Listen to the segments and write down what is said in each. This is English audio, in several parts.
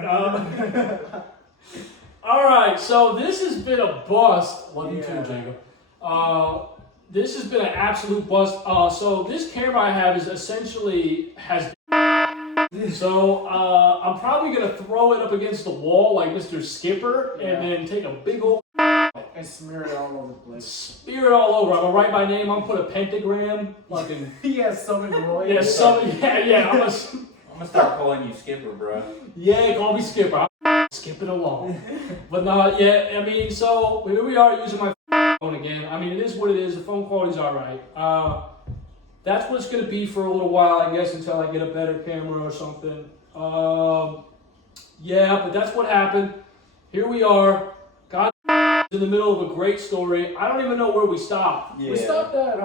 mind. All right, so this has been a bust. Love you too, Jacob. This has been an absolute bust. So this camera I have is essentially has. So I'm probably gonna throw it up against the wall like Mr. Skipper, and then take a big old and smear it all over the place. Spear it all over. I'm gonna write my name. I'm gonna put a pentagram. Fucking Summon Roy. Yeah. I'm gonna start calling you Skipper, bro. Yeah, call me Skipper. I'm skipping along. But no, yeah. I mean, so here we are using my phone again. I mean, it is what it is. The phone quality's all right. That's what it's gonna be for a little while, I guess, until I get a better camera or something. Yeah, but that's what happened. Here we are. God, in the middle of a great story. I don't even know where we stopped. Yeah. We stopped at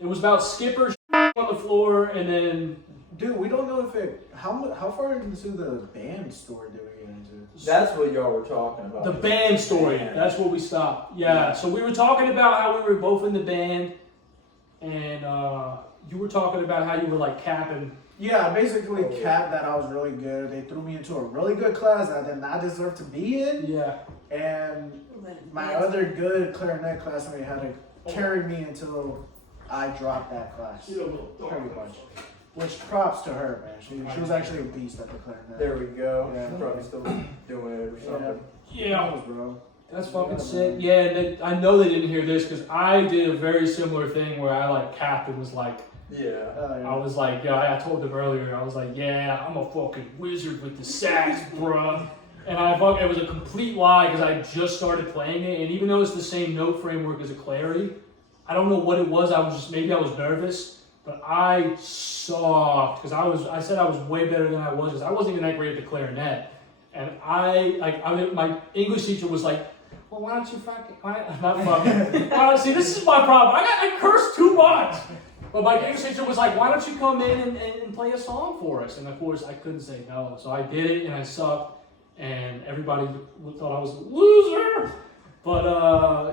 It was about Skipper on the floor, and then. Dude, we don't know if it. How far into the band story did we get into? That's what y'all were talking about. The band story. That's where we stopped. Yeah. So we were talking about how we were both in the band, and you were talking about how you were like capping. Yeah, I basically capped that I was really good. They threw me into a really good class that I did not deserve to be in. Yeah. And my other good clarinet classmate had to carry me until I dropped that class. Pretty much. Which props to her, man. She was actually a beast at the clarinet. There we go. Yeah. She's probably still doing it or something. Yeah. Bro. That's fucking sick. Yeah, I know they didn't hear this because I did a very similar thing where I like capped and was like, I was like, I told them earlier, I was like, yeah, I'm a fucking wizard with the sax, bruh. And it was a complete lie because I just started playing it, and even though it's the same note framework as a clary, I don't know what it was. Maybe I was nervous, but I sucked because I said I was way better than I was because I wasn't even that great at the clarinet. And my English teacher was like, well, why don't you see, this is my problem. I curse too much. But my English teacher was like, why don't you come in and play a song for us? And of course, I couldn't say no. So I did it, and I sucked. And everybody thought I was a loser. But,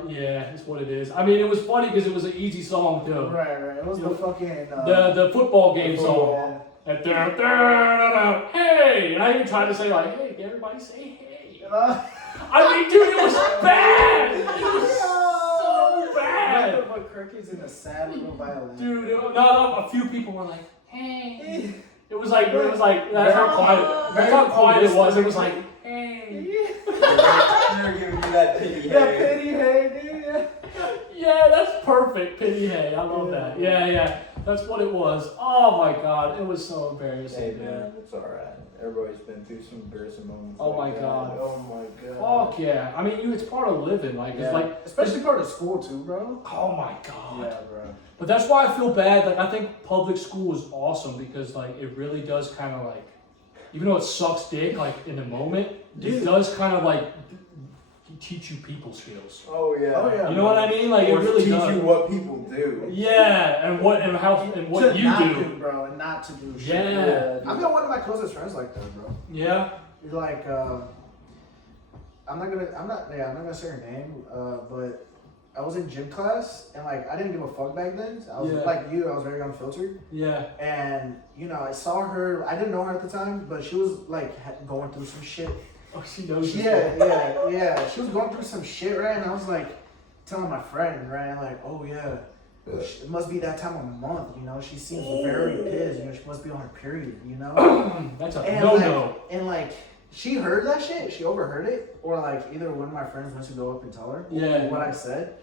yeah, it's what it is. I mean, it was funny because it was an easy song, too. Right. It was the fucking... the football game song. And hey! And I even tried to say, like, hey, everybody say hey. I mean, dude, it was bad! It was so bad! But Cricket's in a sad little violin. Dude, a few people were like, hey. It was like, that's how quiet it was. It was like, hey. They're giving you that pity hey. That pity hey, dude. Yeah, that's perfect. Pity hey. I love that. Yeah. That's what it was. Oh my God. It was so embarrassing. Hey, man, it's alright. Everybody's been through some embarrassing moments. Oh my God. Oh my God. Fuck yeah. I mean, it's part of living. Like, it's like. Especially part of school, too, bro. Oh my God. Yeah, bro. But that's why I feel bad. Like, I think public school is awesome because, like, it really does kind of, like, even though it sucks dick, like, in the moment, it does kind of, like, teach you people skills. Oh yeah. You know what I mean? Like, or it really teach does. you what people do. Yeah, and what to you not do, bro, and not to do shit. Yeah. I've got one of my closest friends like that, bro. Yeah. He's like, I'm not gonna say her name, but I was in gym class and like I didn't give a fuck back then. I was like you, I was very unfiltered. Yeah. And you know, I saw her. I didn't know her at the time, but she was like going through some shit. Oh, she knows. Yeah. She was going through some shit, right? And I was like telling my friend, right? Like, oh yeah, it must be that time of month, you know. She seems very pissed, you know. She must be on her period, you know. That's a no. Like, and like, she heard that shit. She overheard it, or like either one of my friends went to go up and tell her what I said,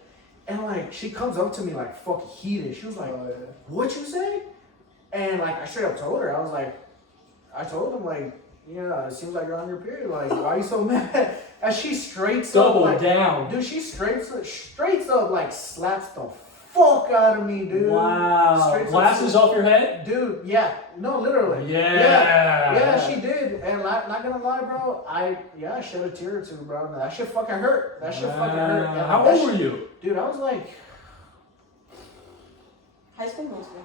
and like she comes up to me like fucking heated. She was like, "What you say?" And like I straight up told her, I told him like, yeah, it seems like you're on your period. Like, why are you so mad? And she straight double down. Dude, she straight up like slaps the fuck out of me, dude. Wow. Glasses off your head? Dude, yeah. No, literally. Yeah, she did. And not gonna lie, bro, I shed a tear or two, bro. That shit fucking hurt. That shit fucking hurt. And how old were you? Dude, I was like... High school, middle school?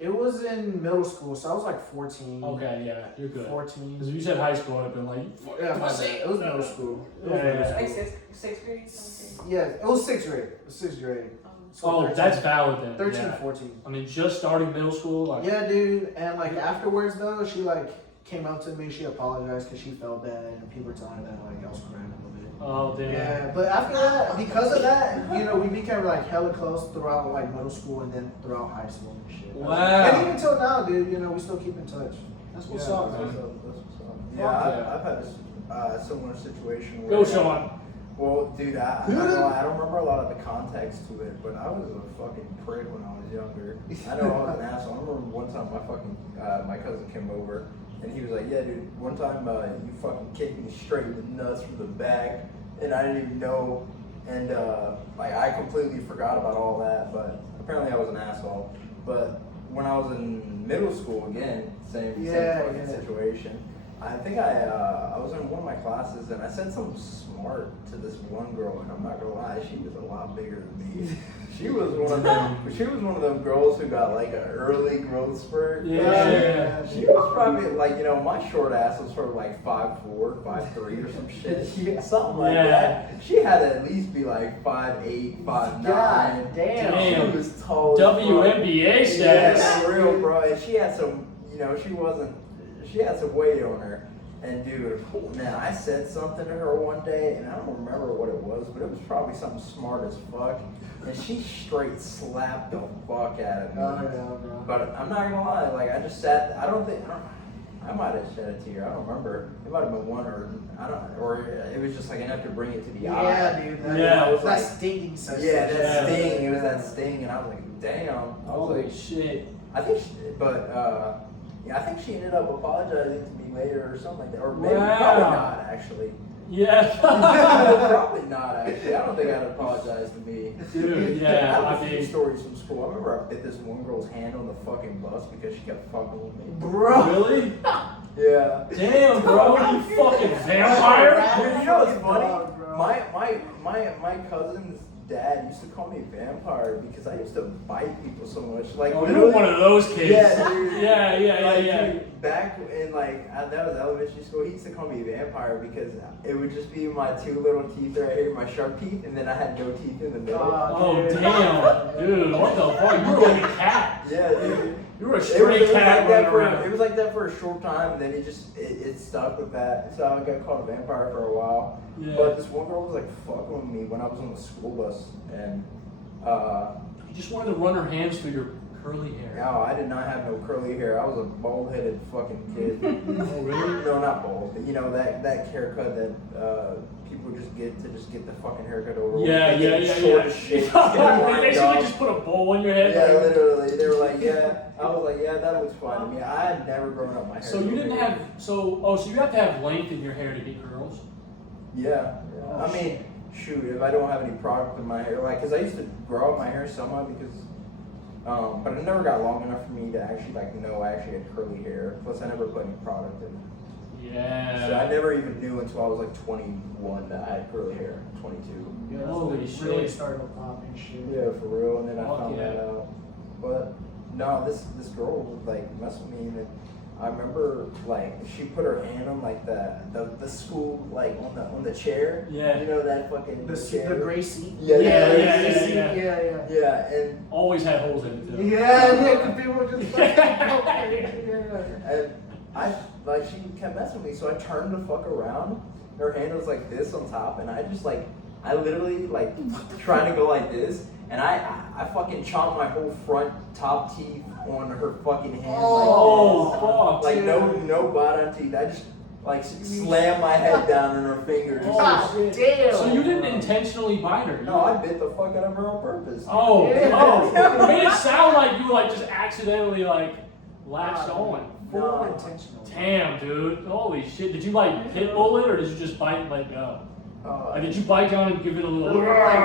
It was in middle school, so I was like 14. Okay, yeah, you're good. 14. Because if you said high school, I'd have been like, yeah, it was middle school. Like sixth grade? Yeah, it was sixth grade. Sixth grade. So 13, that's valid then. 13, 14. I mean, just starting middle school. Like, yeah, dude. And like afterwards, though, she like came up to me. She apologized because she felt bad, and people were telling her that like I was crying a little bit. Oh damn. Yeah, but after that, because of that, we became like hella close throughout like middle school and then throughout high school and shit. Wow. And even till now, dude, we still keep in touch. That's what's up, man. That's what's up. Yeah, I've had a similar situation. Go, Sean. Well, dude, I don't remember a lot of the context to it, but I was a fucking prick when I was younger. I know I was an asshole. I remember one time my cousin came over, and he was like, "Yeah, dude, one time you fucking kicked me straight in the nuts from the back, and I didn't even know." And like I completely forgot about all that, but apparently I was an asshole. But when I was in middle school, again, same fucking situation. I think I was in one of my classes and I said something smart to this one girl, and I'm not gonna lie, she was a lot bigger than me. She was one of them girls who got like an early growth spurt. Yeah. She was probably like, my short ass was sort of like 5'4", 5'3" or some shit. Something like that. She had to at least be like 5'8", 5'9". God damn. She was tall. WNBA stats. Yeah, for real, bro. And she had some, she had some weight on her. And dude, man, I said something to her one day, and I don't remember what it was, but it was probably something smart as fuck. And she straight slapped the fuck out of me. Oh, yeah, bro. But I'm not gonna lie, like I just sat. I might have shed a tear. I don't remember. It might have been one, or it was just like enough to bring it to the eye. Yeah, dude. It was that like, stinging sensation. Yeah, that sting. It was that sting, and I was like, damn. I was Holy like, shit. I think she ended up apologizing to me later or something like that. Or maybe, probably not, actually. Yeah. Probably not, actually. I don't think I'd apologize to me. Dude, yeah. I have a few stories from school. I remember I bit this one girl's hand on the fucking bus because she kept fucking with me. Bro. Really? Yeah. Damn, bro. You fucking vampire. Dude, you know what's funny? Dog, bro. My cousin's dad used to call me vampire because I used to bite people so much. Like, Oh, you're one of those kids. Yeah, dude. Yeah. Dude, back in that was elementary school, he used to call me vampire because it would just be my two little teeth right here, my sharp teeth, and then I had no teeth in the middle. Oh, damn. Dude, what the fuck? You were like a cat. Yeah, dude. You were a stray cat running around. It was like that for a short time, and then it stuck with that. So I got called a vampire for a while. Yeah. But this one girl was like fucking with me when I was on the school bus, and You just wanted to run her hands through your curly hair. no, I did not have no curly hair. I was a bald-headed fucking kid. Oh, really? No, not bald, but that haircut that people just get the fucking haircut over. Yeah. Short shit. They basically just put a bowl on your head. Yeah, literally. They were like, yeah. I was like, yeah, that looks fine to me. I had never grown up my hair. So you didn't have, so you have to have length in your hair to get curls? Yeah. I mean, shoot, if I don't have any product in my hair, because I used to grow out my hair somewhat because, but it never got long enough for me to actually, know I actually had curly hair. Plus, I never put any product in it. Yeah. So I never even knew until I was like 21 that I had curly hair. 22. Yeah, Holy shit. Really shit. started popping shit. Yeah, for real. And then I Fuck found yeah. that out. But no, this girl would mess with me, and then I remember she put her hand on the school on the chair. Yeah. You know that fucking chair. The gray seat. Yeah. Yeah. And Always had holes in it, too. Yeah, people just and she kept messing with me, so I turned the fuck around. Her hand was like this on top, and I literally trying to go like this, and I fucking chomped my whole front top teeth on her fucking hand. Oh, fuck. No bottom teeth. I just slammed my head down on her fingers. Oh, damn. So you didn't intentionally bite her? No, I bit the fuck out of her on purpose. Oh, Yeah. It made it sound like you just accidentally latched on. Full intentional. Damn, dude. Holy shit. Did you pit bull it, or did you just bite and let go? Did you bite down and give it a little? I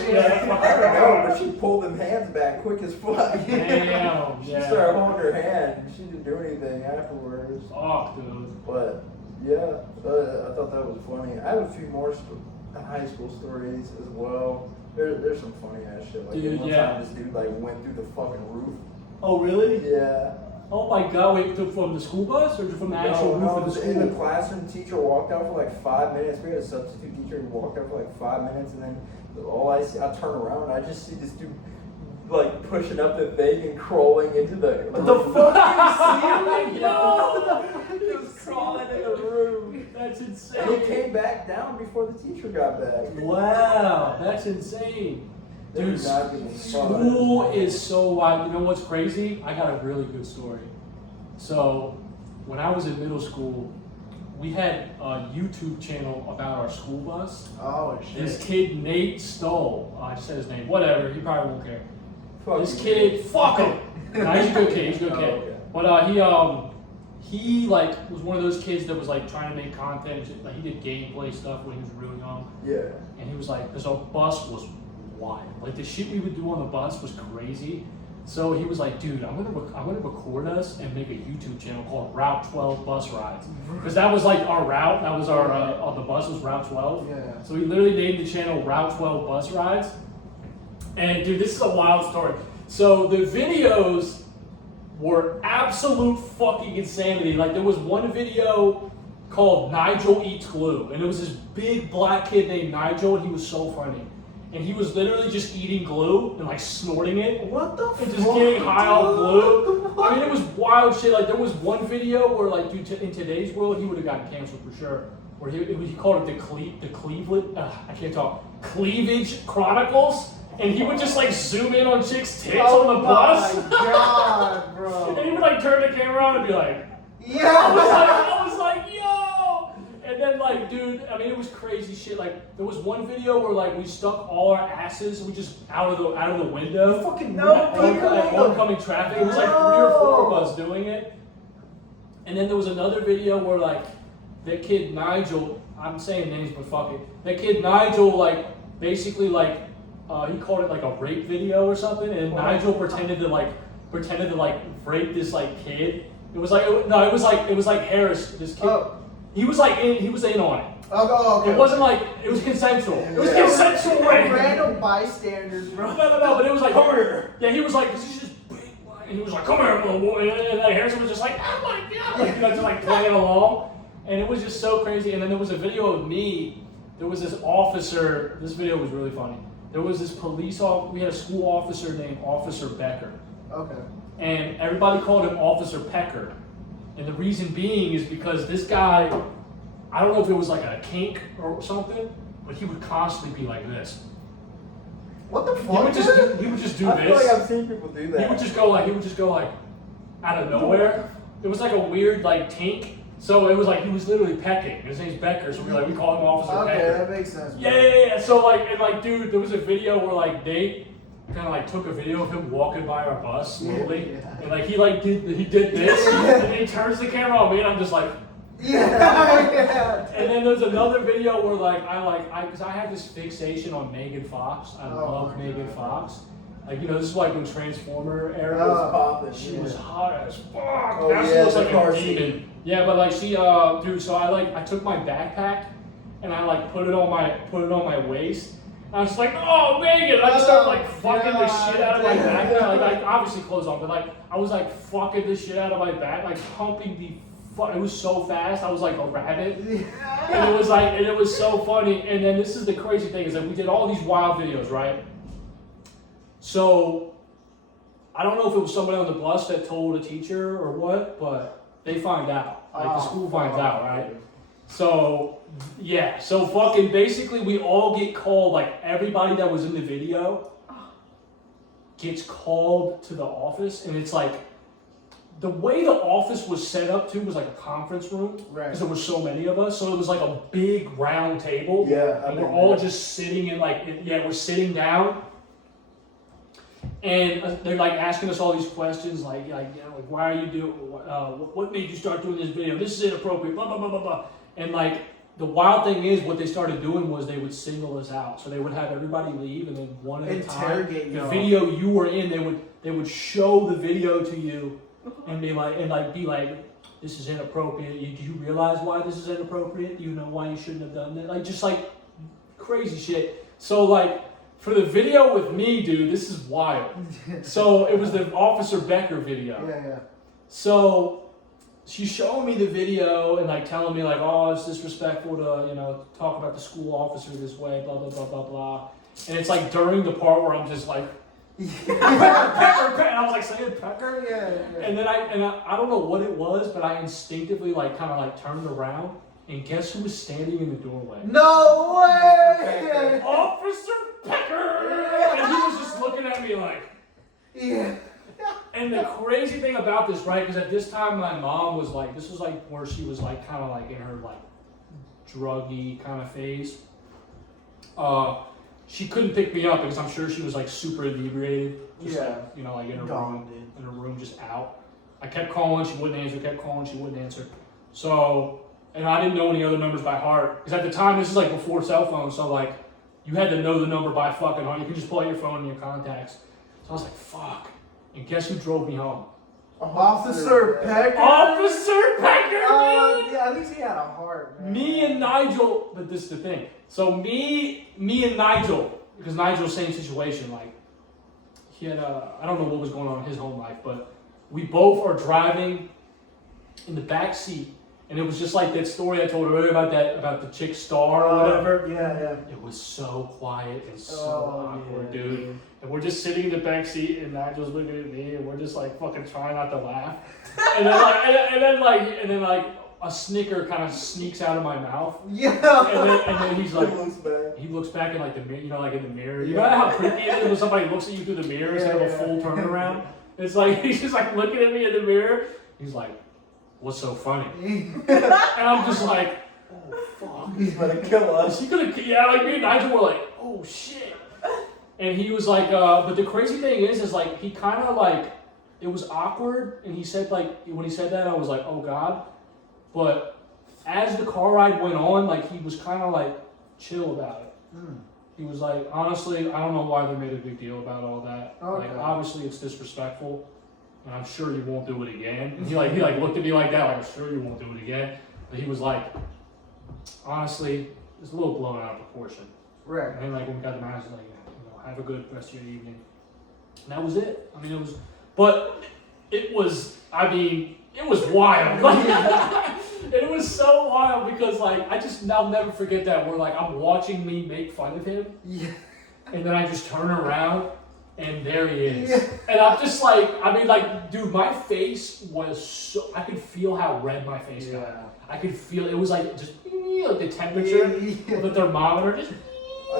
don't know, but she pulled them hands back quick as fuck. Damn. She started holding her hand. She didn't do anything afterwards. Fuck, dude. But yeah, I thought that was funny. I have a few more high school stories as well. There's some funny ass shit. Dude, one time this dude went through the fucking roof. Oh, really? Yeah. Oh my god, wait, from the school bus or from the actual roof of the school? In the classroom, teacher walked out for 5 minutes. We had a substitute teacher who walked out for 5 minutes, and then I turn around and I just see this dude like pushing up the thing and crawling into the. What the fuck are you seeing? Yo! He was crawling in the room. That's insane. And he came back down before the teacher got back. Wow, that's insane. They're Dude, not giving a school fuck. is so wild. You know what's crazy? I got a really good story. So, when I was in middle school, we had a YouTube channel about our school bus. Oh shit. This kid, Nate Stoll, I just said his name, whatever, he probably won't care. Fuck This you. kid, fuck him! Nah, he's a good kid, he's a good kid. Okay. But he like was one of those kids that was like trying to make content, like he did gameplay stuff when he was really young. Yeah. And he was like, because our bus was wild. Like the shit we would do on the bus was crazy. So he was like, dude, I'm gonna record us and make a YouTube channel called Route 12 Bus Rides. Because that was like our route, that was our, the bus was Route 12. Yeah. So we literally named the channel Route 12 Bus Rides. And dude, this is a wild story. So the videos were absolute fucking insanity. Like there was one video called Nigel Eats Glue. And it was this big black kid named Nigel and he was so funny. And he was literally just eating glue and like snorting it. What the fuck? And just getting high off glue. I mean, it was wild shit. Like there was one video where like, dude, in today's world, he would have gotten canceled for sure. Where he called it the Cleveland, I can't talk, Cleavage Chronicles. And he would just like zoom in on chicks' tits on the bus. Oh my god, bro. And he would like turn the camera on and be like, Yeah. I was like, yo! And then like, dude, I mean, it was crazy shit. Like, there was one video where like we stuck all our asses, we just out of the window. You fucking at no, oncoming traffic. It was like 3 or 4 of us doing it. And then there was another video where like that kid Nigel, I'm saying names, but fuck it. That kid Nigel like basically like he called it like a rape video or something, and Nigel pretended to like rape this like kid. It was like Harris, this kid. Oh. He was in on it. Oh, okay. It wasn't like it was consensual. It was consensual rape. Random bystanders, bro. No, but it was like, come here. Yeah, he was like, cause he's just big, and he was like, come here, little boy. And like Harrison was just like, oh my god, like, you know, just like playing along. And it was just so crazy. And then there was a video of me. There was this officer. This video was really funny. There was this police officer. We had a school officer named Officer Becker. Okay. And everybody called him Officer Pecker. And the reason being is because this guy, I don't know if it was like a kink or something, but he would constantly be like this. What the He fuck? would just do I feel this. like I've seen people do that. He would just go like out of nowhere. It was like a weird like tink. So it was like he was literally pecking. His name's Becker, so we call him Officer Okay, Becker. that makes sense. Bro. Yeah. So like, dude, there was a video where like Nate kind of like took a video of him walking by our bus slowly, and like he did this, and then he turns the camera on me, and I'm just like, yeah. And then there's another video where like because I have this fixation on Megan Fox. I love Megan Fox. Like, you know, this is like when Transformer era. She was hot as fuck. Now she looks like a demon. Yeah, but like she, dude. So I took my backpack and I like put it on my waist. And I was just like, oh, Megan! I just started like fucking the shit out of my backpack. Like obviously clothes on, but like I was like fucking the shit out of my back, like pumping the. It was so fast. I was like a rabbit, and it was so funny. And then this is the crazy thing is that we did all these wild videos, right? So I don't know if it was somebody on the bus that told a teacher or what, but they find out. Like the school finds out, right? So yeah, so fucking basically we all get called. Like everybody that was in the video gets called to the office, and it's like. The way the office was set up too was like a conference room, because there were so many of us. So it was like a big round table, and we're all just sitting in we're sitting down, and they're like asking us all these questions, like why are you doing? What made you start doing this video? This is inappropriate. Blah blah blah blah blah. And like the wild thing is, what they started doing was they would single us out. So they would have everybody leave, and then one at a time, the video you were in, they would show the video to you. And be like, this is inappropriate. Do you realize why this is inappropriate? Do you know why you shouldn't have done that? Like, just like crazy shit. So like, for the video with me, dude, this is wild. So it was the Officer Becker video. Yeah. So she's showing me the video and like telling me like, oh, it's disrespectful to, talk about the school officer this way, blah, blah, blah, blah, blah. And it's like during the part where I'm just like, Pecker. And I was like saying Pecker. Yeah. And then I don't know what it was, but I instinctively like kind of like turned around, and guess who was standing in the doorway? No way! Officer Pecker! And he was just looking at me like. Yeah. And the crazy thing about this, right? Because at this time my mom was like, this was like where she was like kind of like in her like druggy kind of phase. She couldn't pick me up because I'm sure she was like super inebriated. Just like, you know, like in her room, just out. I kept calling, she wouldn't answer, kept calling, she wouldn't answer. So, and I didn't know any other numbers by heart. Because at the time, this is like before cell phones, so like, you had to know the number by fucking heart. You could just pull out your phone and your contacts. So I was like, fuck. And guess who drove me home? Officer Pecker. Officer Pecker, man! Yeah, at least he had a heart, man. Me and Nigel, but this is the thing. So me and Nigel, because Nigel's same situation, like, he had I don't know what was going on in his home life, but we both are driving in the back seat, and it was just like that story I told earlier about the chick Star or whatever. Yeah. It was so quiet and so awkward, dude. And we're just sitting in the back seat, and Nigel's looking at me, and we're just like fucking trying not to laugh. And then like a snicker kind of sneaks out of my mouth. Yeah. And then he's like, he looks back in like the mirror, you know, like in the mirror. You know how creepy it is when somebody looks at you through the mirror instead of a full turnaround? It's like, he's just like looking at me in the mirror. He's like, what's so funny? And I'm just like, oh fuck. He's gonna kill us. Is he gonna, yeah, like me and Nigel were like, oh shit. And he was like, but the crazy thing is like, he kind of like, it was awkward. And he said like, when he said that, I was like, oh God. But as the car ride went on, like he was kind of like chill about it. He was like, honestly, I don't know why they made a big deal about all that. Okay. Like, obviously it's disrespectful, and I'm sure you won't do it again. And he looked at me like that, like, I'm sure you won't do it again. But he was like, honestly, it's a little blown out of proportion. Right. And then like when we got the message, like, you know, have a good rest of your evening. And that was it. I mean, it was wild. Like, it was so wild because like I'll never forget that where like I'm watching me make fun of him. Yeah. And then I just turn around and there he is. Yeah. And I'm just like, I mean like, dude, my face was so, I could feel how red my face got. I could feel, it was like just like the temperature of the thermometer, just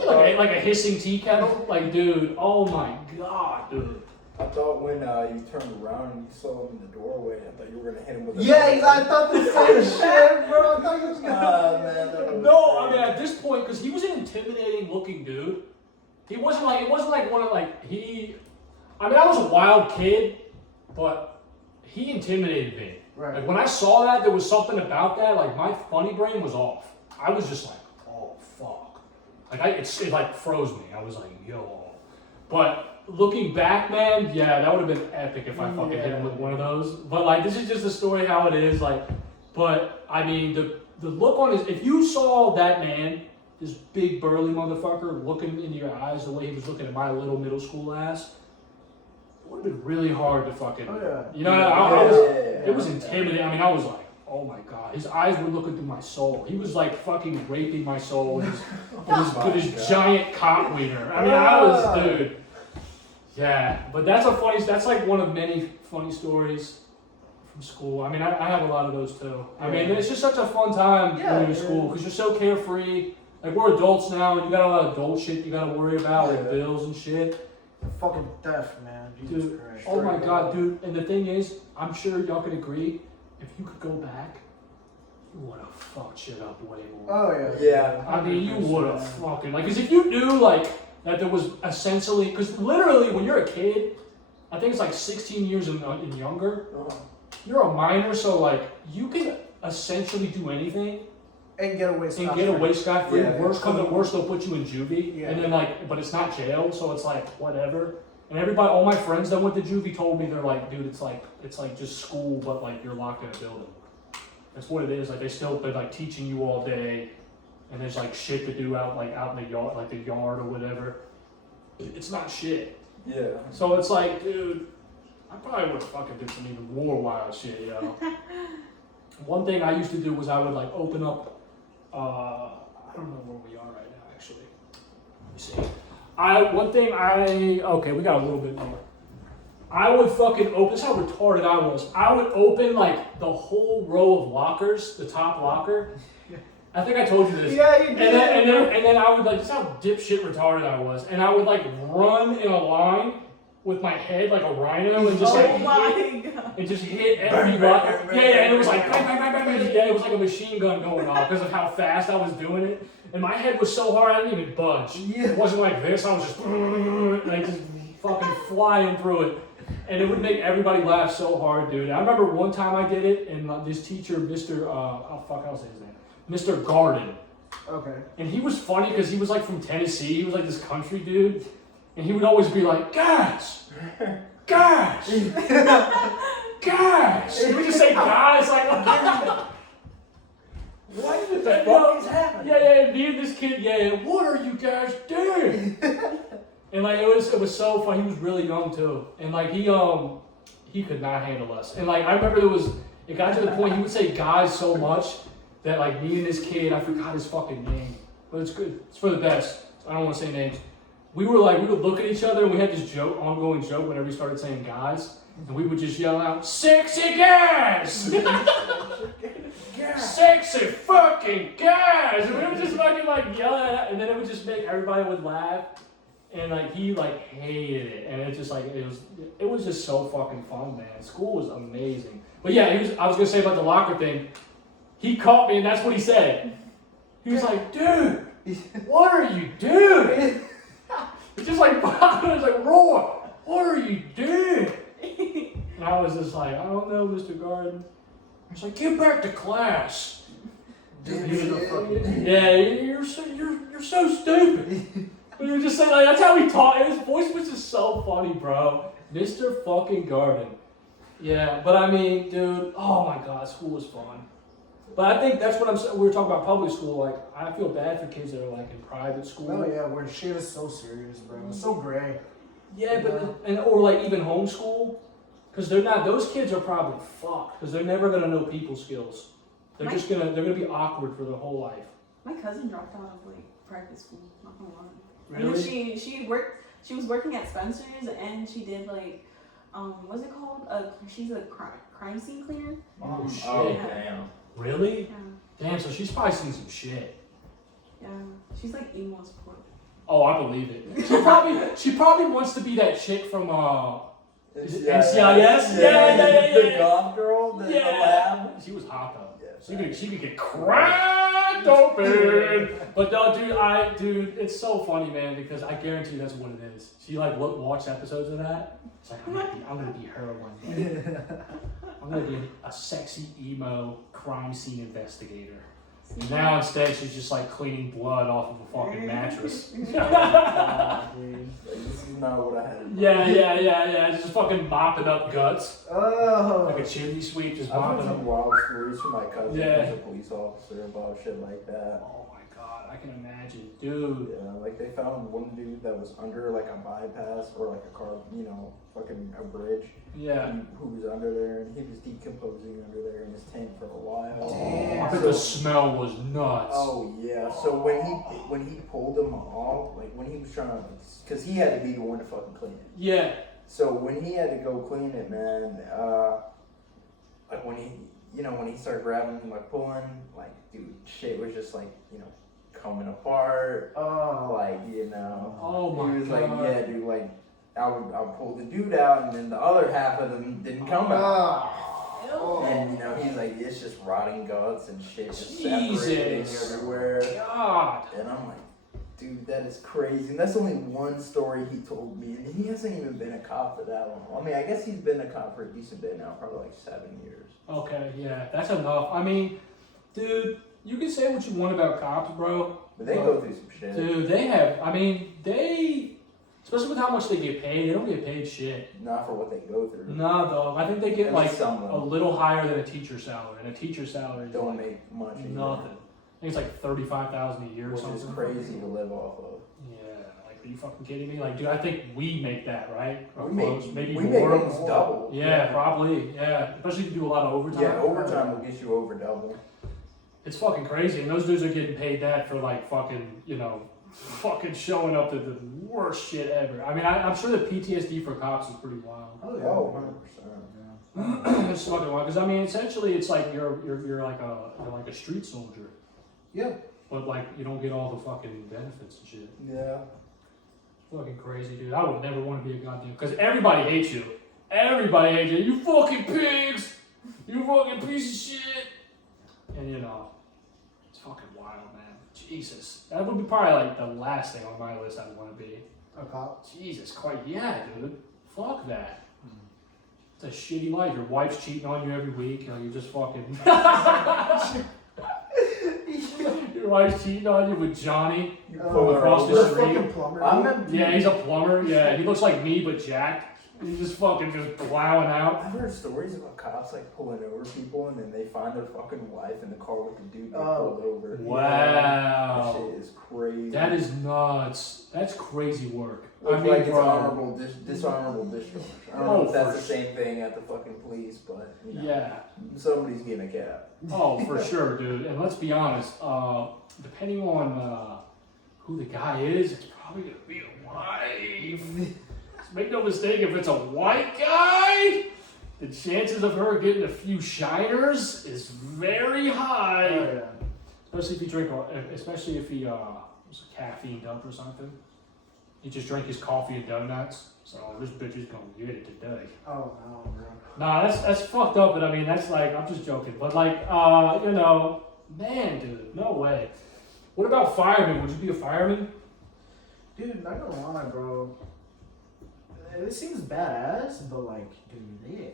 like a hissing tea kettle. Like, dude, oh my God, dude. I thought when you turned around and you saw him in the doorway, I thought you were gonna hit him with a I thought the same shit, bro. I thought you was gonna. No, I mean at this point, because he was an intimidating looking dude. It wasn't like one of like I mean I was a wild kid, but he intimidated me. Right. Like when I saw that, there was something about that. Like my funny brain was off. I was just like, oh fuck. Like it like froze me. I was like, yo. But looking back, man, yeah, that would have been epic if I fucking hit him with one of those. But like, this is just the story how it is. Like, but I mean, the look on his, if you saw that man, this big burly motherfucker looking into your eyes the way he was looking at my little middle school ass, it would have been really hard to fucking, you know, it was intimidating. I mean, I was like, oh my God, his eyes were looking through my soul. He was like fucking raping my soul with his giant cock wiener. I mean, I was, dude. Yeah, but that's like one of many funny stories from school. I mean, I have a lot of those too. I mean, it's just such a fun time going to school because you're so carefree. Like, we're adults now, and you got a lot of adult shit you got to worry about, like bills and shit. Fucking theft, man. Jesus Christ. Oh my God, dude. And the thing is, I'm sure y'all could agree, if you could go back, you would have fucked shit up way more. Oh, yeah. I mean, you would have fucking, like, because if you knew, like, that there was essentially, because literally when you're a kid, I think it's like 16 years and younger, you're a minor, so like you can essentially do anything and get away scot-free. Worst comes to worst, they'll put you in juvie, and then like, but it's not jail, so it's like whatever. And everybody, all my friends that went to juvie told me they're like, dude, it's like just school, but like you're locked in a building. That's what it is. Like they're like teaching you all day. And there's like shit to do out in the yard, like the yard or whatever. It's not shit. Yeah. So it's like, dude, I probably would fucking do some even more wild shit, yo. One thing I used to do was I would like open up, I don't know where we are right now, actually. Let me see. Okay, we got a little bit more. I would fucking open, this is how retarded I was. I would open like the whole row of lockers, the top locker. I think I told you this. Yeah, you did. And then I would like, this is how dipshit retarded I was. And I would like run in a line with my head like a rhino and just Oh my god. and just hit every locker. Yeah, and it was like bang, bang, bang, bang, bang. Yeah, it was like a machine gun going off because of how fast I was doing it. And my head was so hard I didn't even budge. Yeah. It wasn't like this. I was just like just fucking flying through it. And it would make everybody laugh so hard, dude. I remember one time I did it, and this teacher, Mr. I'll say his name, Mr. Garden. Okay. And he was funny because he was like from Tennessee. He was like this country dude, and he would always be like, guys. Guys! Guys! We just say guys like what the fuck is happening? Yeah, me and this kid, what are you guys doing? And like it was so fun. He was really young too. And like he could not handle us. And like I remember it got to the point he would say guys so much that like me and this kid, I forgot his fucking name. But it's good. It's for the best. I don't want to say names. We would look at each other and we had this ongoing joke whenever we started saying guys, and we would just yell out, sexy guys! Sexy fucking guys! And we would just fucking like yell at it, and then it would just make everybody would laugh, and like he like hated it, and it just like, it was just so fucking fun, man. School was amazing. But yeah, I was gonna say about the locker thing, he caught me and that's what he said. He was like, dude, what are you doing? It's just like, I was like, Roy, what are you doing? And I was just like, I don't know, Mr. Garden. He's like, get back to class. Yeah, you're so stupid. But he was just saying, like, that's how he taught. His voice was just so funny, bro. Mr. fucking Garden. Yeah, but I mean, dude, oh my God, school was fun. But I think that's what I'm saying. We were talking about public school. Like, I feel bad for kids that are like in private school. Oh yeah, where shit is so serious, bro. It's so gray. Yeah, but or like even homeschool, because those kids are probably fucked because they're never gonna know people skills. They're gonna be awkward for their whole life. My cousin dropped out of like private school. Not gonna lie. Really? And she was working at Spencer's and she did like what's it called? She's a crime scene cleaner. Oh shit! Oh, Yeah. damn. Really? Yeah. Damn. So she's probably seen some shit. Yeah. She's like emo support. Oh, I believe it. She probably wants to be that chick from is it NCIS? Yeah. The goth girl, the lab. She was hot though. Yeah, she could get cracked open. But no, dude, it's so funny, man, because I guarantee that's what it is. She like watched episodes of that. It's like I'm gonna be her one day. I'm gonna be a sexy emo crime scene investigator. And now instead she's just like cleaning blood off of a fucking mattress. This is not what I had. Yeah. Just fucking mopping up guts. Oh. Like a chimney sweep, just I've mopping heard up. some wild stories from my cousin who's a police officer about shit like that. Oh my God, I can imagine, dude. Yeah, like they found one dude that was under like a bypass or like a car, fucking a bridge. Yeah. Who was under there, and he was decomposing under there in his tank for a while. I bet the smell was nuts. Oh yeah. So when he pulled him off, like when he was trying to, because he had to be the one to fucking clean it. Yeah. So when he had to go clean it, man, like when he started grabbing, like pulling, like dude, shit was just like coming apart. Oh. Like Oh my God. He was like, yeah, dude, like I would pull the dude out, and then the other half of them didn't come out. Oh. And he's like, it's just rotting guts and shit just separating everywhere. God. And I'm like, dude, that is crazy. And that's only one story he told me, and he hasn't even been a cop for that long. I mean, I guess he's been a cop for a decent bit now, probably like 7 years. Okay, yeah, that's enough. I mean, dude, you can say what you want about cops, bro. But they go through some shit. Dude, especially with how much they get paid, they don't get paid shit. Not for what they go through. No, dog. I think they get like some a little higher than a teacher's salary, and a teacher's salary is don't like make much. nothing. I think it's like $35,000 a year or Which something. is crazy to live off of. Yeah, like are you fucking kidding me? Like, dude, I think we make that, right? Or We close, make maybe we more. make almost double. Yeah, probably. Yeah, especially if you do a lot of overtime. Yeah, overtime will get you over double. It's fucking crazy, and those dudes are getting paid that for like fucking, fucking showing up to the worst shit ever. I mean, I'm sure the PTSD for cops is pretty wild. Oh yeah, 100%. It's fucking wild because I mean, essentially, it's like you're like a street soldier. Yeah. But like you don't get all the fucking benefits and shit. Yeah. Fucking crazy, dude. I would never want to be a goddamn because everybody hates you. Everybody hates you. You fucking pigs. You fucking piece of shit. And you know, it's fucking wild, man. Jesus, that would be probably like the last thing on my list I'd want to be. A cop? Jesus Christ, yeah, dude. Fuck that. It's a shitty life. Your wife's cheating on you every week. You know, you're just fucking. Your wife's cheating on you with Johnny across the street. Fucking plumber. Yeah, he's a plumber. Yeah, he looks like me but jacked. He's just fucking just plowing out. I've heard stories about cops like pulling over people and then they find their fucking wife in the car with the dude they pulled over. Wow. That shit is crazy. That is nuts. That's crazy work. Looks I mean, like it's bro. dishonorable discharge. I don't know if that's the same thing at the fucking police, but you know, Yeah. somebody's getting a cab. Oh, for sure, dude. And let's be honest, depending on who the guy is, it's probably gonna be a wife. Make no mistake, if it's a white guy, the chances of her getting a few shiners is very high. Oh, yeah. Especially if you drink, especially if he was caffeined up or something. He just drank his coffee and donuts. So this bitch is gonna get it today. Oh no, bro. Nah, that's fucked up. But I mean, that's like, I'm just joking. But like, you know, man, dude, no way. What about firemen? Would you be a fireman? Dude, not gonna lie, bro. It seems badass, but like, dude,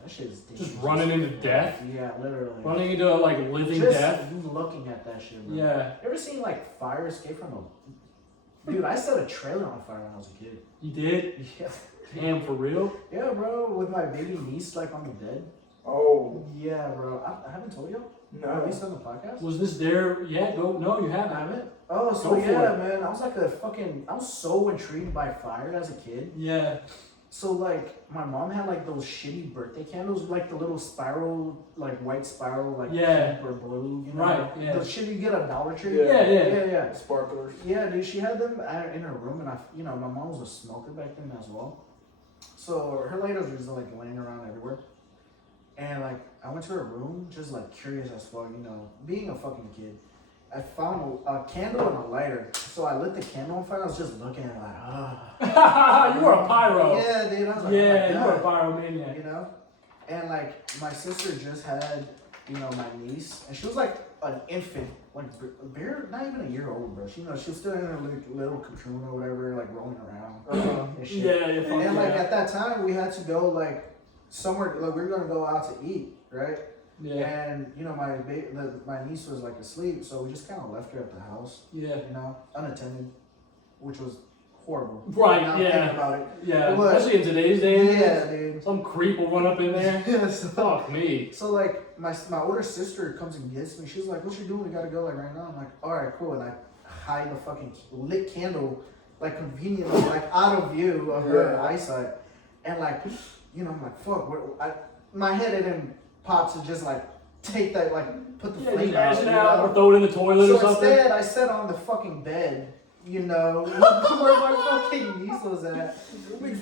that shit's dangerous. Just running into death? Yeah, literally. Running into like living just death? looking at that shit, bro. Yeah. Ever seen like fire escape from a... Dude, I set a trailer on fire when I was a kid. You did? Yeah. Damn, for real? Yeah, bro, with my baby niece like on the bed. Oh. Yeah, bro. I haven't told you? No. At least on the podcast? Was this there? Yeah, no, you I haven't. haven't. Oh, so Go for yeah, it. man. I was so intrigued by fire as a kid. Yeah. So like my mom had like those shitty birthday candles, like the little spiral, like white spiral, like pink or blue, you know? Right, yeah. The shit you get at Dollar Tree. Yeah. Sparklers. Yeah, dude, she had them in her room, and my mom was a smoker back then as well. So her lighters were just like laying around everywhere. And like I went to her room, just like curious as fuck, you know, being a fucking kid. I found a candle and a lighter. So I lit the candle on fire. I was just looking at it like, ah. You were a pyro. Yeah, dude. I was like, yeah, oh my you God. were a pyromaniac. You know? And like my sister just had, my niece, and she was like an infant, like not even a year old, bro. She was still in her little cocoon or whatever, like rolling around. And shit. And like at that time, we had to go like somewhere. Like we were gonna go out to eat, right? Yeah. And my niece was like asleep, so we just kind of left her at the house. Yeah. Unattended, which was horrible. Right. Now Yeah. thinking about it. Yeah. But, especially in today's day. Yeah, dude. Some creep will run up in there. Yeah, Fuck me. So like my older sister comes and gets me. She's like, "What you doing? We gotta go like right now." I'm like, "All right, cool." And I hide the fucking lit candle like conveniently like out of view of her eyesight. And like, I'm like, "Fuck!" My head didn't pop to just like take that put the flame out. Or throw it in the toilet or something. Instead, I sat on the fucking bed. Where my fucking niece was at.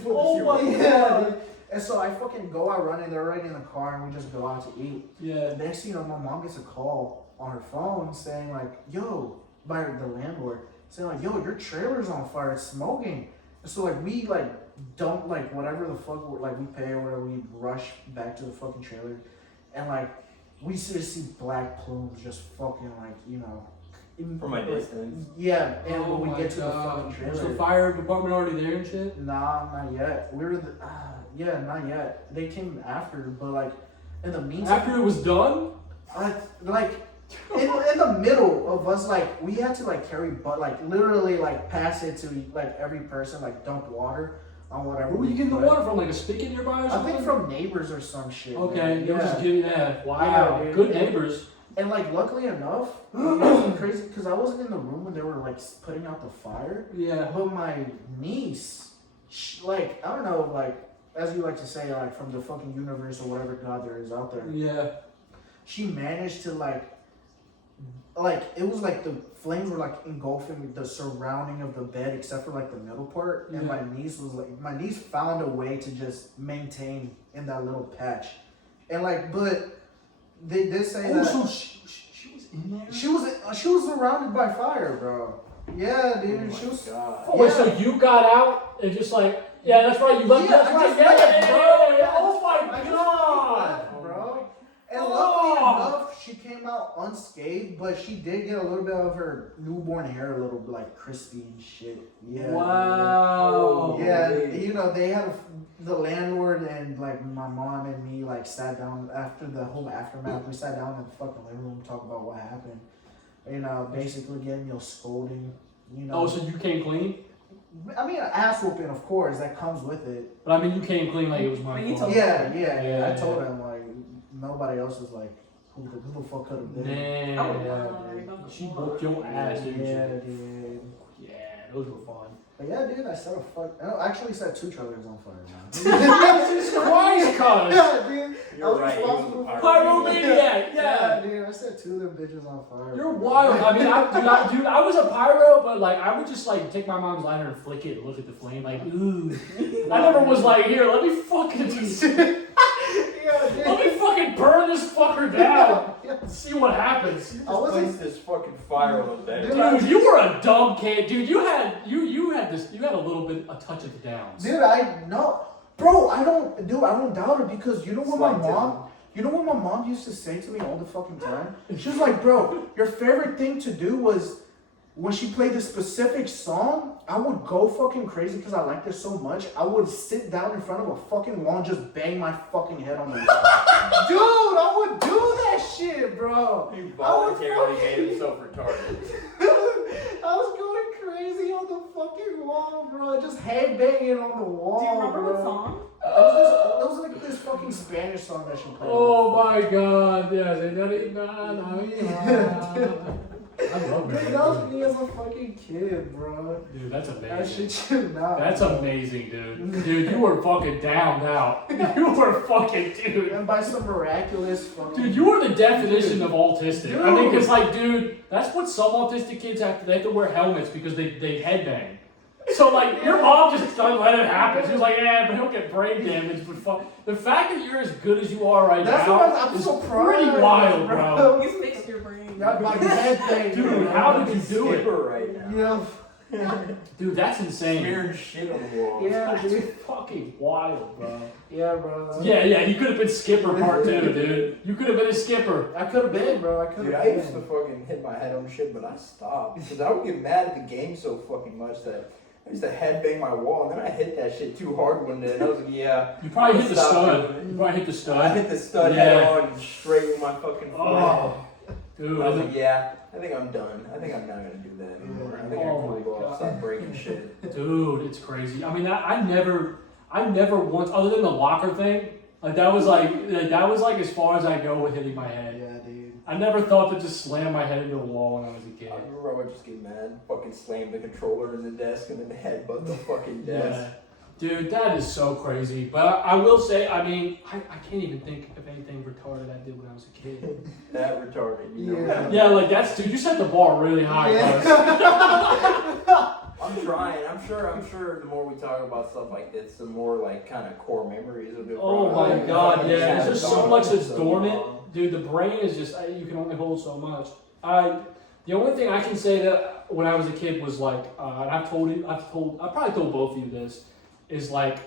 Oh my God. And so I fucking go out running, they're right in the car, and we just go out to eat. Yeah. The next thing you know, my mom gets a call on her phone saying like, "Yo," by the landlord, saying like, "Yo, your trailer's on fire, it's smoking." And so like we don't whatever the fuck we pay or whatever, we rush back to the fucking trailer, and like we just see black plumes just fucking From my distance. Yeah, and when we get to the fucking trailer. Was the fire department already there and shit? Nah, not yet. We were not yet. They came after, but in the meantime. After it was done? In the middle of us, we had to carry, but literally pass it to every person, dump water on whatever. Where were you getting the water from? Like a spigot nearby or something? I think from neighbors or some shit. Okay, man. you were just giving that. Wow, Yeah, dude. good neighbors. And luckily enough, it was crazy because I wasn't in the room when they were putting out the fire. Yeah. But my niece, I don't know, as you like to say, from the fucking universe or whatever God there is out there. Yeah. She managed to like it was like the flames were like engulfing the surrounding of the bed except for like the middle part, and my niece found a way to just maintain in that little patch, and like, but they did say that. So she was in there. She was surrounded by fire, bro. Yeah, dude. She was. Oh, wait, so you got out and just like, yeah, that's right. You left. Yeah, That's right. Yeah. Oh my god, bro. And luckily enough, she came out unscathed, but she did get a little bit of her newborn hair a little like crispy and shit. Yeah. Wow. Yeah, you know, they had the landlord and like my mom and me like sat down after the whole aftermath. We sat down in the fucking living room, talk about what happened. You know, basically getting scolding. You know. Oh, so you came clean? I mean, an ass whooping, of course, that comes with it. But I mean, you came clean like it was my fault. Yeah. I told him like nobody else was like, who the fuck could have been? Man, she whooped your ass, dude. Yeah, dude. Yeah, those were fun. But yeah, dude, I actually set 2 trailers on fire now. Jesus Christ, cuz. Yeah, dude. You're right. Pyromaniac, yeah, dude. I set 2 of them bitches on fire. You're wild. I mean, I was a pyro, but like, I would just like take my mom's lighter and flick it and look at the flame, like, ooh. I never was like, here, let me fucking let me fucking burn this fucker down. See what happens. I was this fucking fire on the bed. Dude, you were a dumb kid, dude. You had a little bit a touch of the downs. Dude, I know, bro. I don't doubt it because you know what my mom used to say to me all the fucking time. She was like, bro, your favorite thing to do was when she played this specific song. I would go fucking crazy because I liked it so much. I would sit down in front of a fucking wall and just bang my fucking head on the wall. Dude, I would do that shit, bro. He voluntarily made himself retarded. I was going crazy on the fucking wall, bro. Just head banging on the wall. Do you remember bro. what song? It was like this fucking Spanish song that she played. Oh my god, yeah. I love Dude, that was me as a fucking kid, bro. Dude, that's amazing. That shit should not. That's amazing, dude. Dude, you were fucking downed out. You were fucking, dude. And by some miraculous fucking... Dude, you were the definition of autistic. Dude. I mean, because, like, dude, that's what some autistic kids have to... They have to wear helmets because they headbang. So, like, your mom just doesn't let it happen. She was like, yeah, but he'll get brain damage. But the fact that you're as good as you are now I'm is so proud pretty wild, bro. You fixed your brain. Not my head thing. Dude, how did you do it? Right now. Yeah. Dude, that's insane. Smearing shit on the wall. Yeah, That's dude. fucking wild, bro. Yeah, bro. Yeah, you could have been skipper part 2, dude. You could have been a skipper. I could have been, bro. I could Dude, have I been. used to fucking hit my head on shit, but I stopped. Because I would get mad at the game so fucking much that I used to headbang my wall, and then I hit that shit too hard one day, and I was like, yeah. You probably hit the stop stud. doing it. You probably hit the stud. I hit the stud Yeah. head on straight with my fucking foot. Oh, dude. I was like, yeah, I think I'm done. I think I'm not gonna do that anymore. I think Oh I'm gonna my go God. off, stop breaking shit. Dude, it's crazy. I mean, I never once, other than the locker thing, like that was like as far as I go with hitting my head. Yeah, dude. I never thought to just slam my head into a wall when I was a kid. I remember I would just get mad, fucking slam the controller in the desk, and then headbutt the fucking desk. Yeah. Dude, that is so crazy. But I will say, I mean, I can't even think of anything retarded I did when I was a kid. That retarded, you know? Yeah. Yeah, like that's, dude, you set the bar really high, Yeah. cuz. I'm trying. I'm sure the more we talk about stuff like this, the more like kind of core memories will be. Oh brought my up. god, Fucking yeah. shit There's just is so gone much for that's so dormant. long. Dude, the brain is just, you can only hold so much. The only thing I can say that when I was a kid was like, and I probably told both of you this, is like,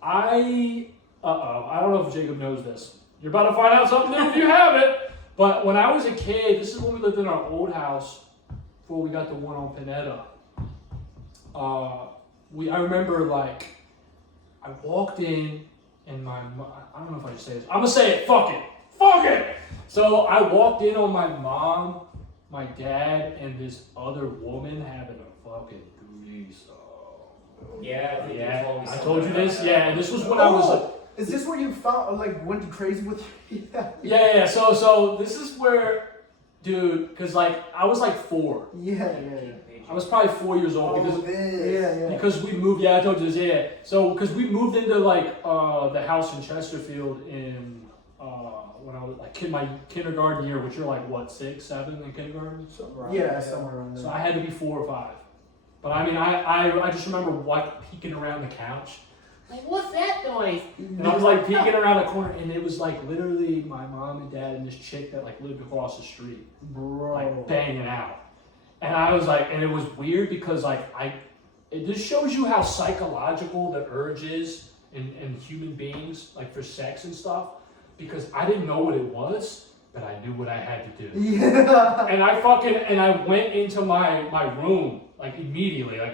I don't know if Jacob knows this. You're about to find out something new if you haven't. But when I was a kid, this is when we lived in our old house before we got the one on Pinetta. I remember like, I walked in and I don't know if I should say this. I'm gonna say it, fuck it. So I walked in on my mom, my dad, and this other woman having a fucking threesome. Yeah, I told you this. Yeah, and this was when I was like, Is this where you found went crazy with? yeah. So this is where, dude, because like I was like 4. Yeah. I was probably 4 years old Yeah. because we moved. Yeah, I told you this. Yeah. So because we moved into like the house in Chesterfield in when I was like my kindergarten year, which you're like what, 6, 7 in kindergarten? Yeah, somewhere around there. So I had to be 4 or 5. But I mean, I just remember like peeking around the couch. Like, what's that noise? And I was like peeking around the corner, and it was like literally my mom and dad and this chick that like lived across the street, like banging out. And I was like, and it was weird because like it just shows you how psychological the urge is in human beings, like for sex and stuff. Because I didn't know what it was, but I knew what I had to do. Yeah. And I went into my room like immediately, like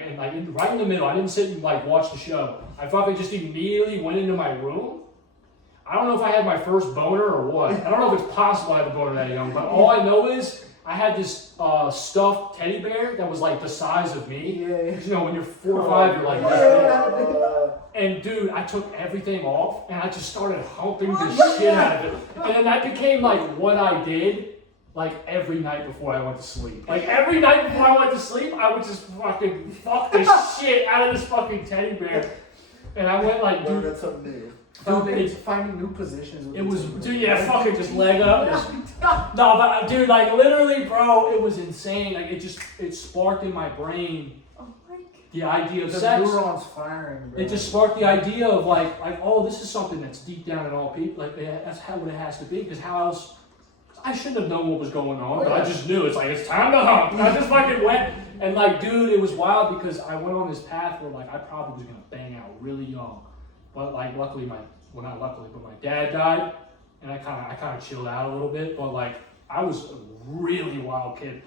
right in the middle. I didn't sit and like watch the show. I fucking just immediately went into my room. I don't know if I had my first boner or what. I don't know if it's possible I had a boner that young, but all I know is I had this stuffed teddy bear that was like the size of me. Yeah. You know, when you're 4 or 5, you're like this big. And dude, I took everything off and I just started humping the shit out of it. And then that became like what I did like every night before I went to sleep. Like every night before I went to sleep, I would just fucking fuck the shit out of this fucking teddy bear. And I went like, dude, that's something new. Finding new positions. It was, dude, yeah, fucking just leg up. No, but dude, like literally, bro, it was insane. Like it sparked in my brain the idea of the sex. neurons firing, bro. It just sparked the idea of like, oh, this is something that's deep down in all people. Like that's how it has to be. Because how else? I shouldn't have known what was going on, but I just knew. It's like it's time to hump. And I just fucking went and like, dude, it was wild because I went on this path where like I probably was gonna bang out really young, but like luckily not luckily, but my dad died, and I kind of chilled out a little bit. But like I was a really wild kid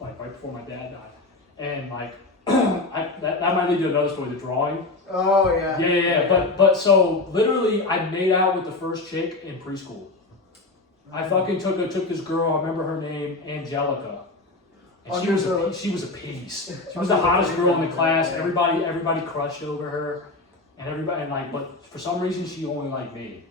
right before my dad died, and like that might lead to another story, the drawing. Oh yeah. Yeah. But so literally, I made out with the first chick in preschool. I fucking took this girl. I remember her name, Angelica. And she was a piece. She was the hottest girl in the class. Everybody crushed over her, but for some reason she only liked me.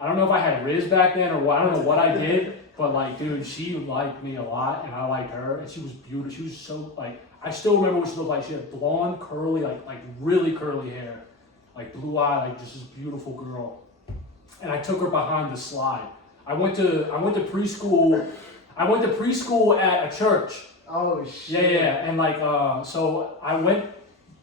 I don't know if I had Riz back then or what. I don't know what I did, but like, dude, she liked me a lot, and I liked her, and she was beautiful. She was so like, I still remember what she looked like. She had blonde, curly, like really curly hair, like blue eye, like just this beautiful girl. And I took her behind the slide. I went to preschool. I went to preschool at a church. Oh shit. Yeah, and like so I went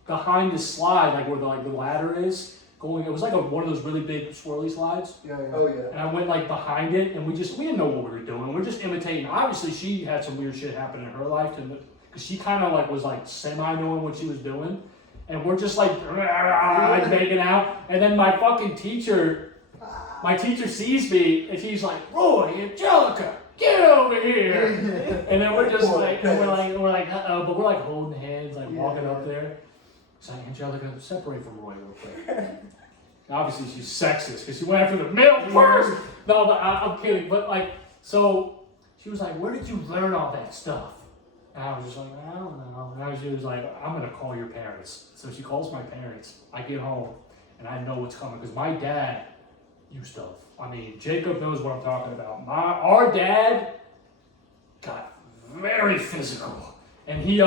behind the slide, like where the ladder is going. It was like one of those really big swirly slides. Yeah. Oh yeah. And I went like behind it, and we didn't know what we were doing. We're just imitating. Obviously, she had some weird shit happen in her life, because she kind of like was like semi knowing what she was doing, and we're just like making out. And then my teacher sees me, and she's like, "Roy, Angelica, get over here!" And then we're just like, we're like, but we're like holding hands, like walking up there. It's like, Angelica, separate from Roy real quick. Obviously, she's sexist because she went after the milk first. No, but I'm kidding. But like, so she was like, "Where did you learn all that stuff?" And I was just like, "I don't know." And she was like, "I'm gonna call your parents." So she calls my parents. I get home, and I know what's coming because my dad used to. I mean, Jacob knows what I'm talking about. Our dad got very physical, and he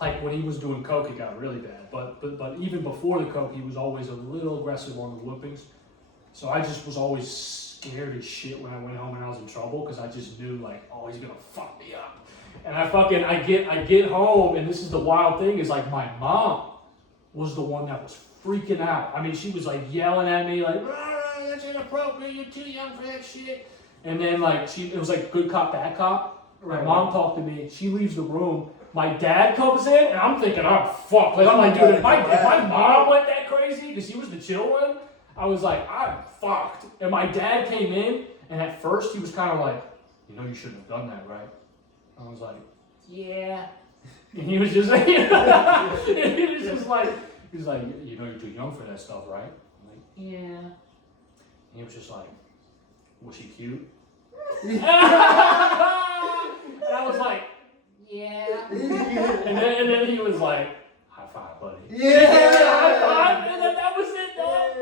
like when he was doing coke, it got really bad. But even before the coke, he was always a little aggressive on the whoopings. So I just was always scared as shit when I went home and I was in trouble because I just knew like, oh, he's gonna fuck me up. And I get home, and this is the wild thing is like my mom was the one that was freaking out. I mean, she was like yelling at me like, "That's inappropriate. You're too young for that shit." And then like it was like good cop, bad cop. My mom talked to me. She leaves the room. My dad comes in, and I'm thinking, "I'm fucked." Like I'm like, dude, if my mom went that crazy because she was the chill one, I was like, "I'm fucked." And my dad came in, and at first he was kind of like, "You know, you shouldn't have done that, right?" I was like, "Yeah." And he was just like, he was like, "You know, you're too young for that stuff, right?" I'm like, "Yeah." And he was just like, "Was she cute?" And I was like, "Yeah." And then he was like, "High five, buddy." Yeah. High five. And then that was it, dog.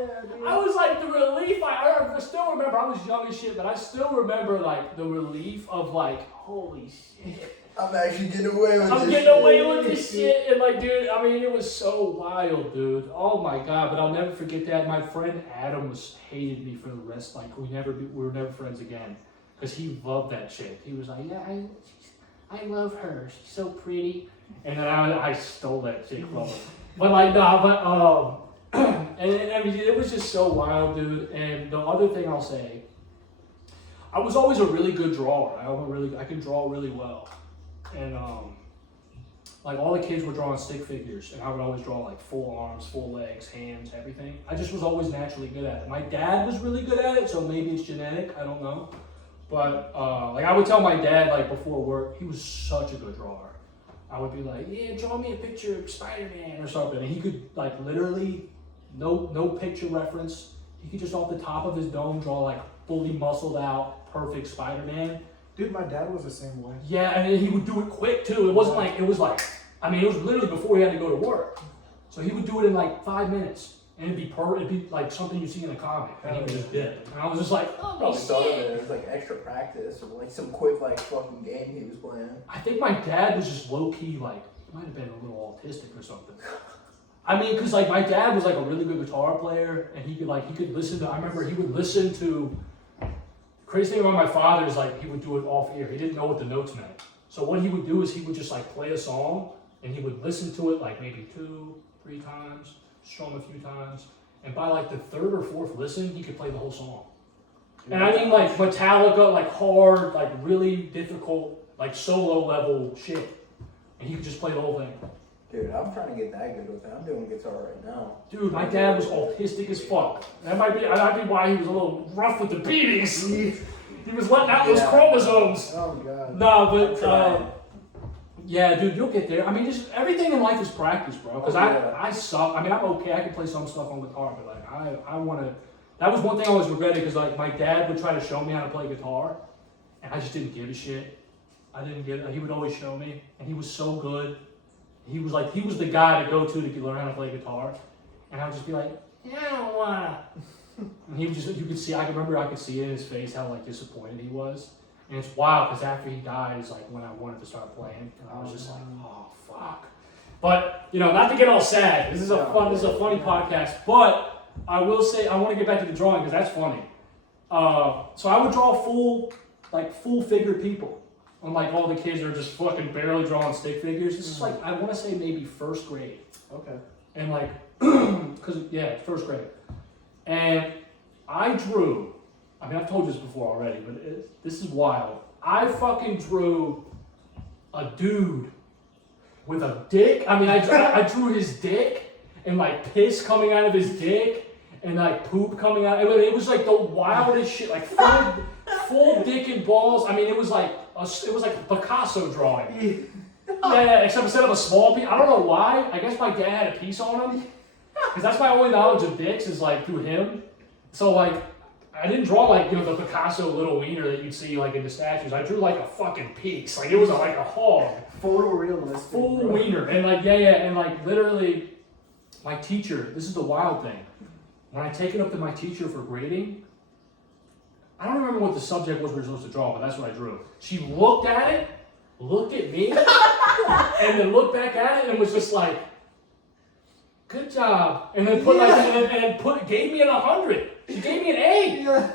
I was like, the relief. I still remember. I was young as shit, but I still remember like the relief of like, holy shit. I'm actually getting away with I'm this getting away with this shit. And like, dude, I mean, it was so wild, dude. Oh my God. But I'll never forget that. My friend Adam hated me for the rest. Like, we were never friends again. Because he loved that shit. He was like, yeah, I love her. She's so pretty. And then I stole that chick from her. But like, nah, but, and I mean, it was just so wild, dude. And the other thing I'll say, I was always a really good drawer. I could draw really well. And like all the kids were drawing stick figures, and I would always draw like full arms, full legs, hands, everything. I just was always naturally good at it. My dad was really good at it, so maybe it's genetic. I don't know. But like I would tell my dad like before work, he was such a good drawer. I would be like, yeah, draw me a picture of Spider-Man or something, and he could like literally no picture reference. He could just off the top of his dome draw like fully muscled out, perfect Spider-Man. Dude, my dad was the same way. Yeah, and he would do it quick too. It wasn't like, it was literally before he had to go to work. So he would do it in like 5 minutes. And it'd be like something you see in a comic. And he would just dip. And I was just like, oh my shit. It was like extra practice or like some quick like fucking game he was playing. I think my dad was just low key like, he might have been a little autistic or something. I mean, cause like my dad was like a really good guitar player, and he could listen to, I remember he would listen to, crazy thing about my father is like he would do it off ear. He didn't know what the notes meant. So what he would do is he would just like play a song, and he would listen to it like maybe 2-3 times, strum a few times, and by like the 3rd or 4th listen, he could play the whole song. And I mean like Metallica, like hard, like really difficult, like solo level shit, and he could just play the whole thing. Dude, I'm trying to get that good with it. I'm doing guitar right now. Dude, my dad was autistic as fuck. That might be why he was a little rough with the beatings. He was letting out those chromosomes. Oh God. No, but yeah, dude, you'll get there. I mean, just everything in life is practice, bro. Because I suck. I mean, I'm okay. I can play some stuff on guitar, but like I want to. That was one thing I always regretted because like my dad would try to show me how to play guitar, and I just didn't give a shit. I didn't get it. He would always show me, and he was so good. He was the guy to go to learn how to play guitar, and I would just be like, yeah, I don't wanna. And he would just, you could see, I could see in his face how like disappointed he was, and it's wild because after he died is like when I wanted to start playing, and I was just like, oh fuck. But you know, not to get all sad. This is a funny podcast, but I will say I want to get back to the drawing because that's funny. So I would draw full figure people. Unlike all the kids that are just fucking barely drawing stick figures. This is like, I want to say maybe 1st grade. Okay. And like, first grade. And I drew, I mean, I've told you this before already, but this is wild. I fucking drew a dude with a dick. I mean, I drew his dick and like piss coming out of his dick and like poop coming out. It was like the wildest shit, like full dick and balls. I mean, it was like a Picasso drawing. Yeah, except instead of a small piece. I don't know why. I guess my dad had a piece on him. Because that's my only knowledge of dicks is like through him. So like, I didn't draw like, you know, the Picasso little wiener that you'd see like in the statues. I drew like a fucking piece. Like it was like a hog. Photorealistic. Full wiener. And like, and like literally, my teacher, this is the wild thing. When I take it up to my teacher for grading, I don't remember what the subject was we were supposed to draw, but that's what I drew. She looked at it, looked at me, and then looked back at it and was just like, good job. And then gave me an 100. She gave me an A. Yeah.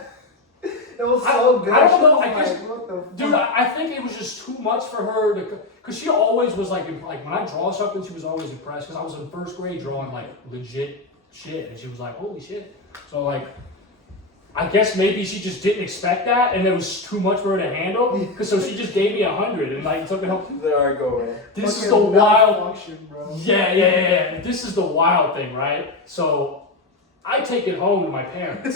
It was so good. I don't know. What the dude, I think it was just too much for her to, because she always was like when I draw something, she was always impressed because I was in 1st grade drawing like legit shit, and she was like, holy shit. So like, I guess maybe she just didn't expect that, and it was too much for her to handle. Because so she just gave me 100, and like took it home. There I go. This is the wild function, bro. Yeah. This is the wild thing, right? So I take it home to my parents,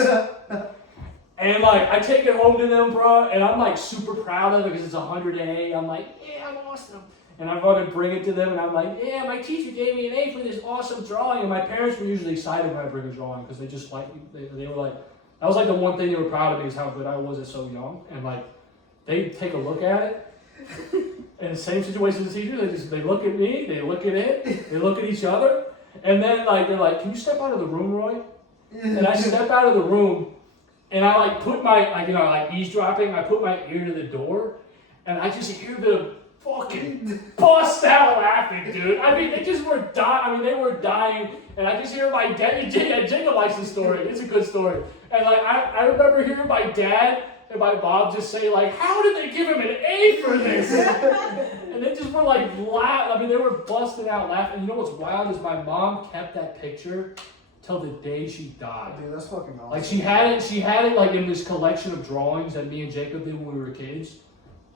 and like I take it home to them, bro, and I'm like super proud of it because it's 100A. I'm like, yeah, I'm awesome. And I fucking bring it to them, and I'm like, yeah, my teacher gave me an A for this awesome drawing. And my parents were usually excited when I bring a drawing because they just like they were like. That was like the one thing they were proud of me is how good I was at so young. And like, they take a look at it. In the same situation as the teacher, they look at me, they look at it, they look at each other. And then like, they're like, can you step out of the room, Roy? And I step out of the room and I like put my, like, you know, like eavesdropping, I put my ear to the door and I just hear the fucking bust out laughing, dude. I mean, they just were dying. I mean, they were dying, and I just hear my dad. Jacob likes the story. It's a good story. And like, I remember hearing my dad and my mom just say like, "How did they give him an A for this?" And they just were like, I mean, they were busting out laughing. And you know what's wild is my mom kept that picture till the day she died. Dude, that's fucking awesome. Like she had it like in this collection of drawings that me and Jacob did when we were kids.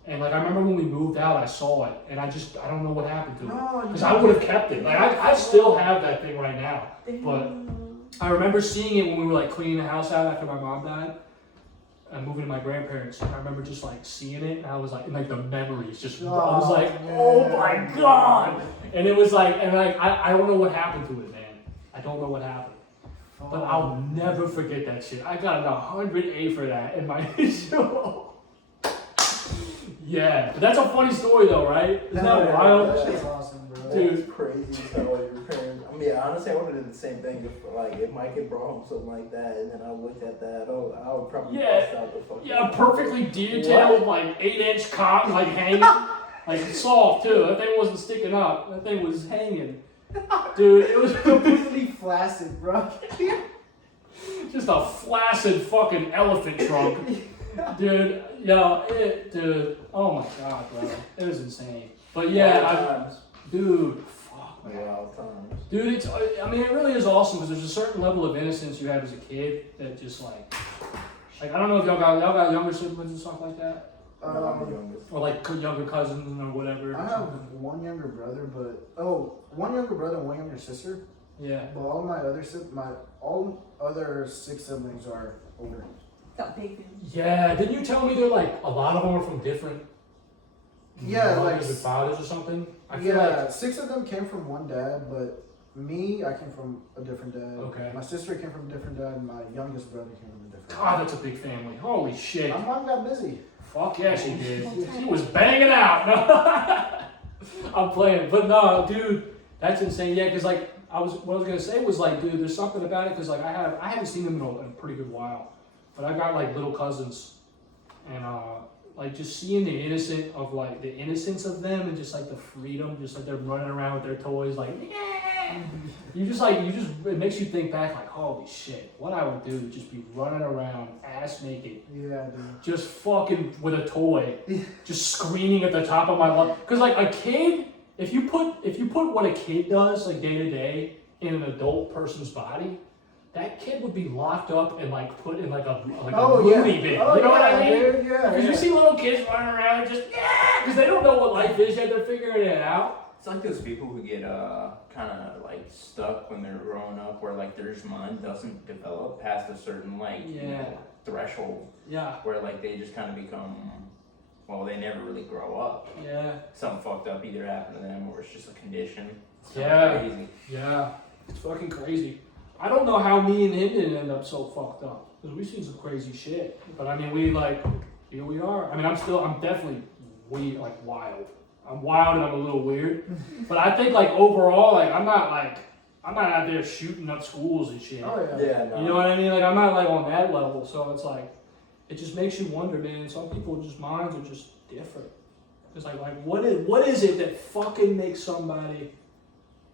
And like I remember when we moved out, I saw it, and I don't know what happened to it, because I would have kept it. Like I still have that thing right now, but I remember seeing it when we were like cleaning the house out after my mom died, and moving to my grandparents. And I remember just like seeing it, and I was like, and like the memories just, I was like, oh my god, and it was like, and like I don't know what happened to it, man. I don't know what happened, but I'll never forget that shit. I got an 100 A for that in my show. Yeah, but that's a funny story though, right? Isn't that wild? That shit's awesome, bro. Dude, it's crazy to tell your parents. I mean, honestly, I would have done the same thing if my kid brought home something like that, and then I looked at that. I would probably bust out the fucking. Yeah, perfectly detailed, like 8-inch cotton, like hanging, like soft too. That thing wasn't sticking up. That thing was hanging, dude. It was completely flaccid, bro. just a flaccid fucking elephant trunk. Dude, dude, oh my god, bro, it was insane. But yeah, dude, fuck, man. Wild times. Dude, I mean, it really is awesome because there's a certain level of innocence you have as a kid that just like I don't know if y'all got younger siblings and stuff like that, No, I'm the youngest. or like younger cousins or whatever. I have one younger brother, one younger brother and one younger sister. Yeah. But all other 6 siblings are older. Got big family. Yeah, didn't you tell me they're like a lot of them are from different mothers and fathers or something? I feel like 6 of them came from one dad, but I came from a different dad. Okay. My sister came from a different dad, and my youngest brother came from a different dad. God, that's a big family. Holy shit. My mom got busy. Fuck yeah, she did. She was banging out. No. I'm playing, but no, dude, that's insane. Yeah, because like what I was gonna say was like, dude, there's something about it because like I haven't seen them in a pretty good while. But I got like little cousins, and like just seeing the innocence of them, and just like the freedom, just like they're running around with their toys, like yeah. It makes you think back, like holy shit, what I would do, just be running around ass naked, Yeah, dude. just fucking with a toy, just screaming at the top of my lungs. Cause like a kid, if you put what a kid does like day to day in an adult person's body, that kid would be locked up and like put in like a loony bin. You know what I mean? Dude, yeah. Because you see little kids running around just because they don't know what life is yet. They're figuring it out. It's like those people who get kind of like stuck when they're growing up, where like their mind doesn't develop past a certain threshold. Yeah. Where like they just kind of become, they never really grow up. Yeah. Something fucked up either happened to them, or it's just a condition. It's crazy. Yeah. It's fucking crazy. I don't know how me and him didn't end up so fucked up, because we've seen some crazy shit. But I mean, here we are. I mean, I'm definitely wild. I'm wild and I'm a little weird. But I think like overall, like I'm not out there shooting up schools and shit. Oh yeah. Yeah, no. You know what I mean? Like I'm not like on that level. So it's like, it just makes you wonder, man. Some people just minds are just different. It's like what is it that fucking makes somebody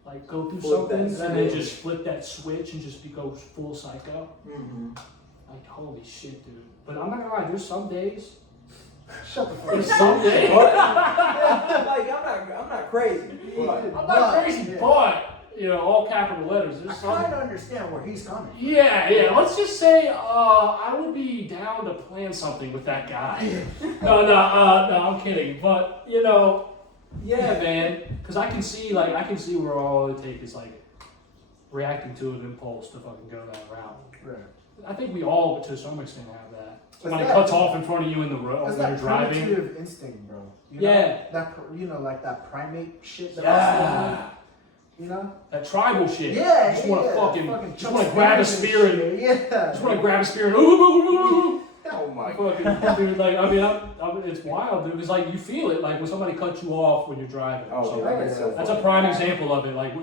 like go through something and then just flip that switch and just go full psycho? Mm-hmm. Like holy shit, dude. But I'm not gonna lie, there's some days. Shut the fuck up. There's some days. I'm not crazy. But I'm not crazy, but all capital letters. I There's some. kind of understand where he's coming. Yeah. Let's just say I would be down to plan something with that guy. No, I'm kidding. But yeah, man. Because I can see where all it takes is like reacting to an impulse to fucking go that route. Right. I think we all, to some extent, have that. But When it that- cuts off in front of you in the road when That's you're that driving. primitive instinct, bro. Yeah. Like that primate shit that I Yeah. That tribal shit. Yeah. Just want to fucking just want to grab a spear and yeah. just want to grab a spear and ooh. oh my Fucking dude, like I mean, it's wild, dude. It's like you feel it, like when somebody cuts you off when you're driving. Oh, So, yeah, that gets so that's a fucking prime mad. example of it. Like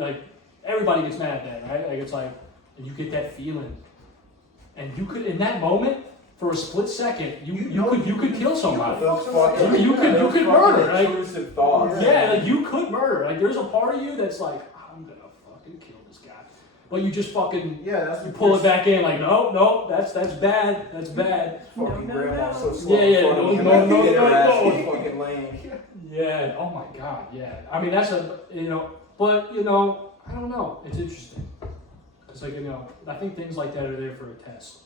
everybody gets mad at that, right? Like it's like, and you get that feeling, and you could in that moment for a split second, you could kill somebody. Those fucking- You could those murder. fucking intrusive thoughts. Yeah, like you could murder. Like there's a part of you that's like, I'm gonna fucking kill this guy. But you just fucking you pull it back in like, no, that's bad. That's bad. Fucking No. grandma so slow. Yeah, no. Fucking lane. Yeah, oh my god, yeah. I mean that's but I don't know. It's interesting. It's like, I think things like that are there for a test.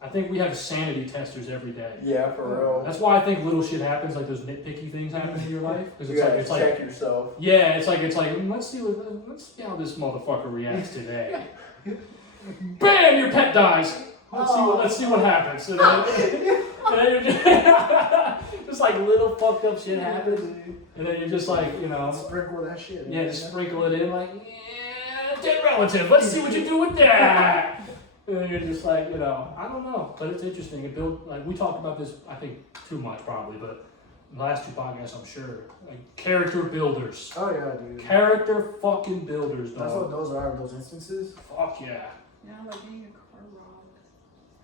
I think we have sanity testers every day. Yeah, for real. That's why I think little shit happens, like those nitpicky things happen in your life. Because it's like check yourself. Yeah, it's like let's see how this motherfucker reacts today. Bam, your pet dies. Let's see what happens. And then you're just like little fucked up shit happens, and then you're just like sprinkle that shit. Yeah, just sprinkle it in like dead relative. Let's see what you do with that. And then you're just like, I don't know, but it's interesting. It built like we talked about this, I think too much probably, but in the last 2 podcasts, I'm sure, like character builders. Oh yeah, dude. Character fucking builders, dog. That's what those are. Those instances. Fuck yeah. Yeah, like getting your car robbed.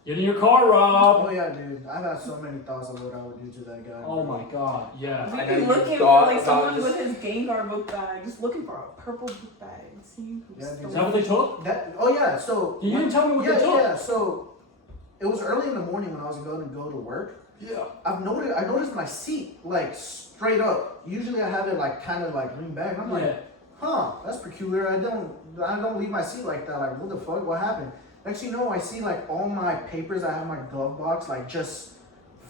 Getting your car robbed. Oh yeah, dude. I've had so many thoughts of what I would do to that guy. Oh my god, yeah. We'd be looking for like someone with his Gengar book bag, just looking for a purple book bag. See who's Is that what they took? Oh yeah, so You didn't tell me what they took. Yeah, so it was early in the morning when I was going to go to work. Yeah. I noticed my seat like straight up. Usually I have it like kind of like lean back. I'm like, that's peculiar. I don't leave my seat like that. Like, what the fuck? What happened? Next thing you know, I see like all my papers I have in my glove box like just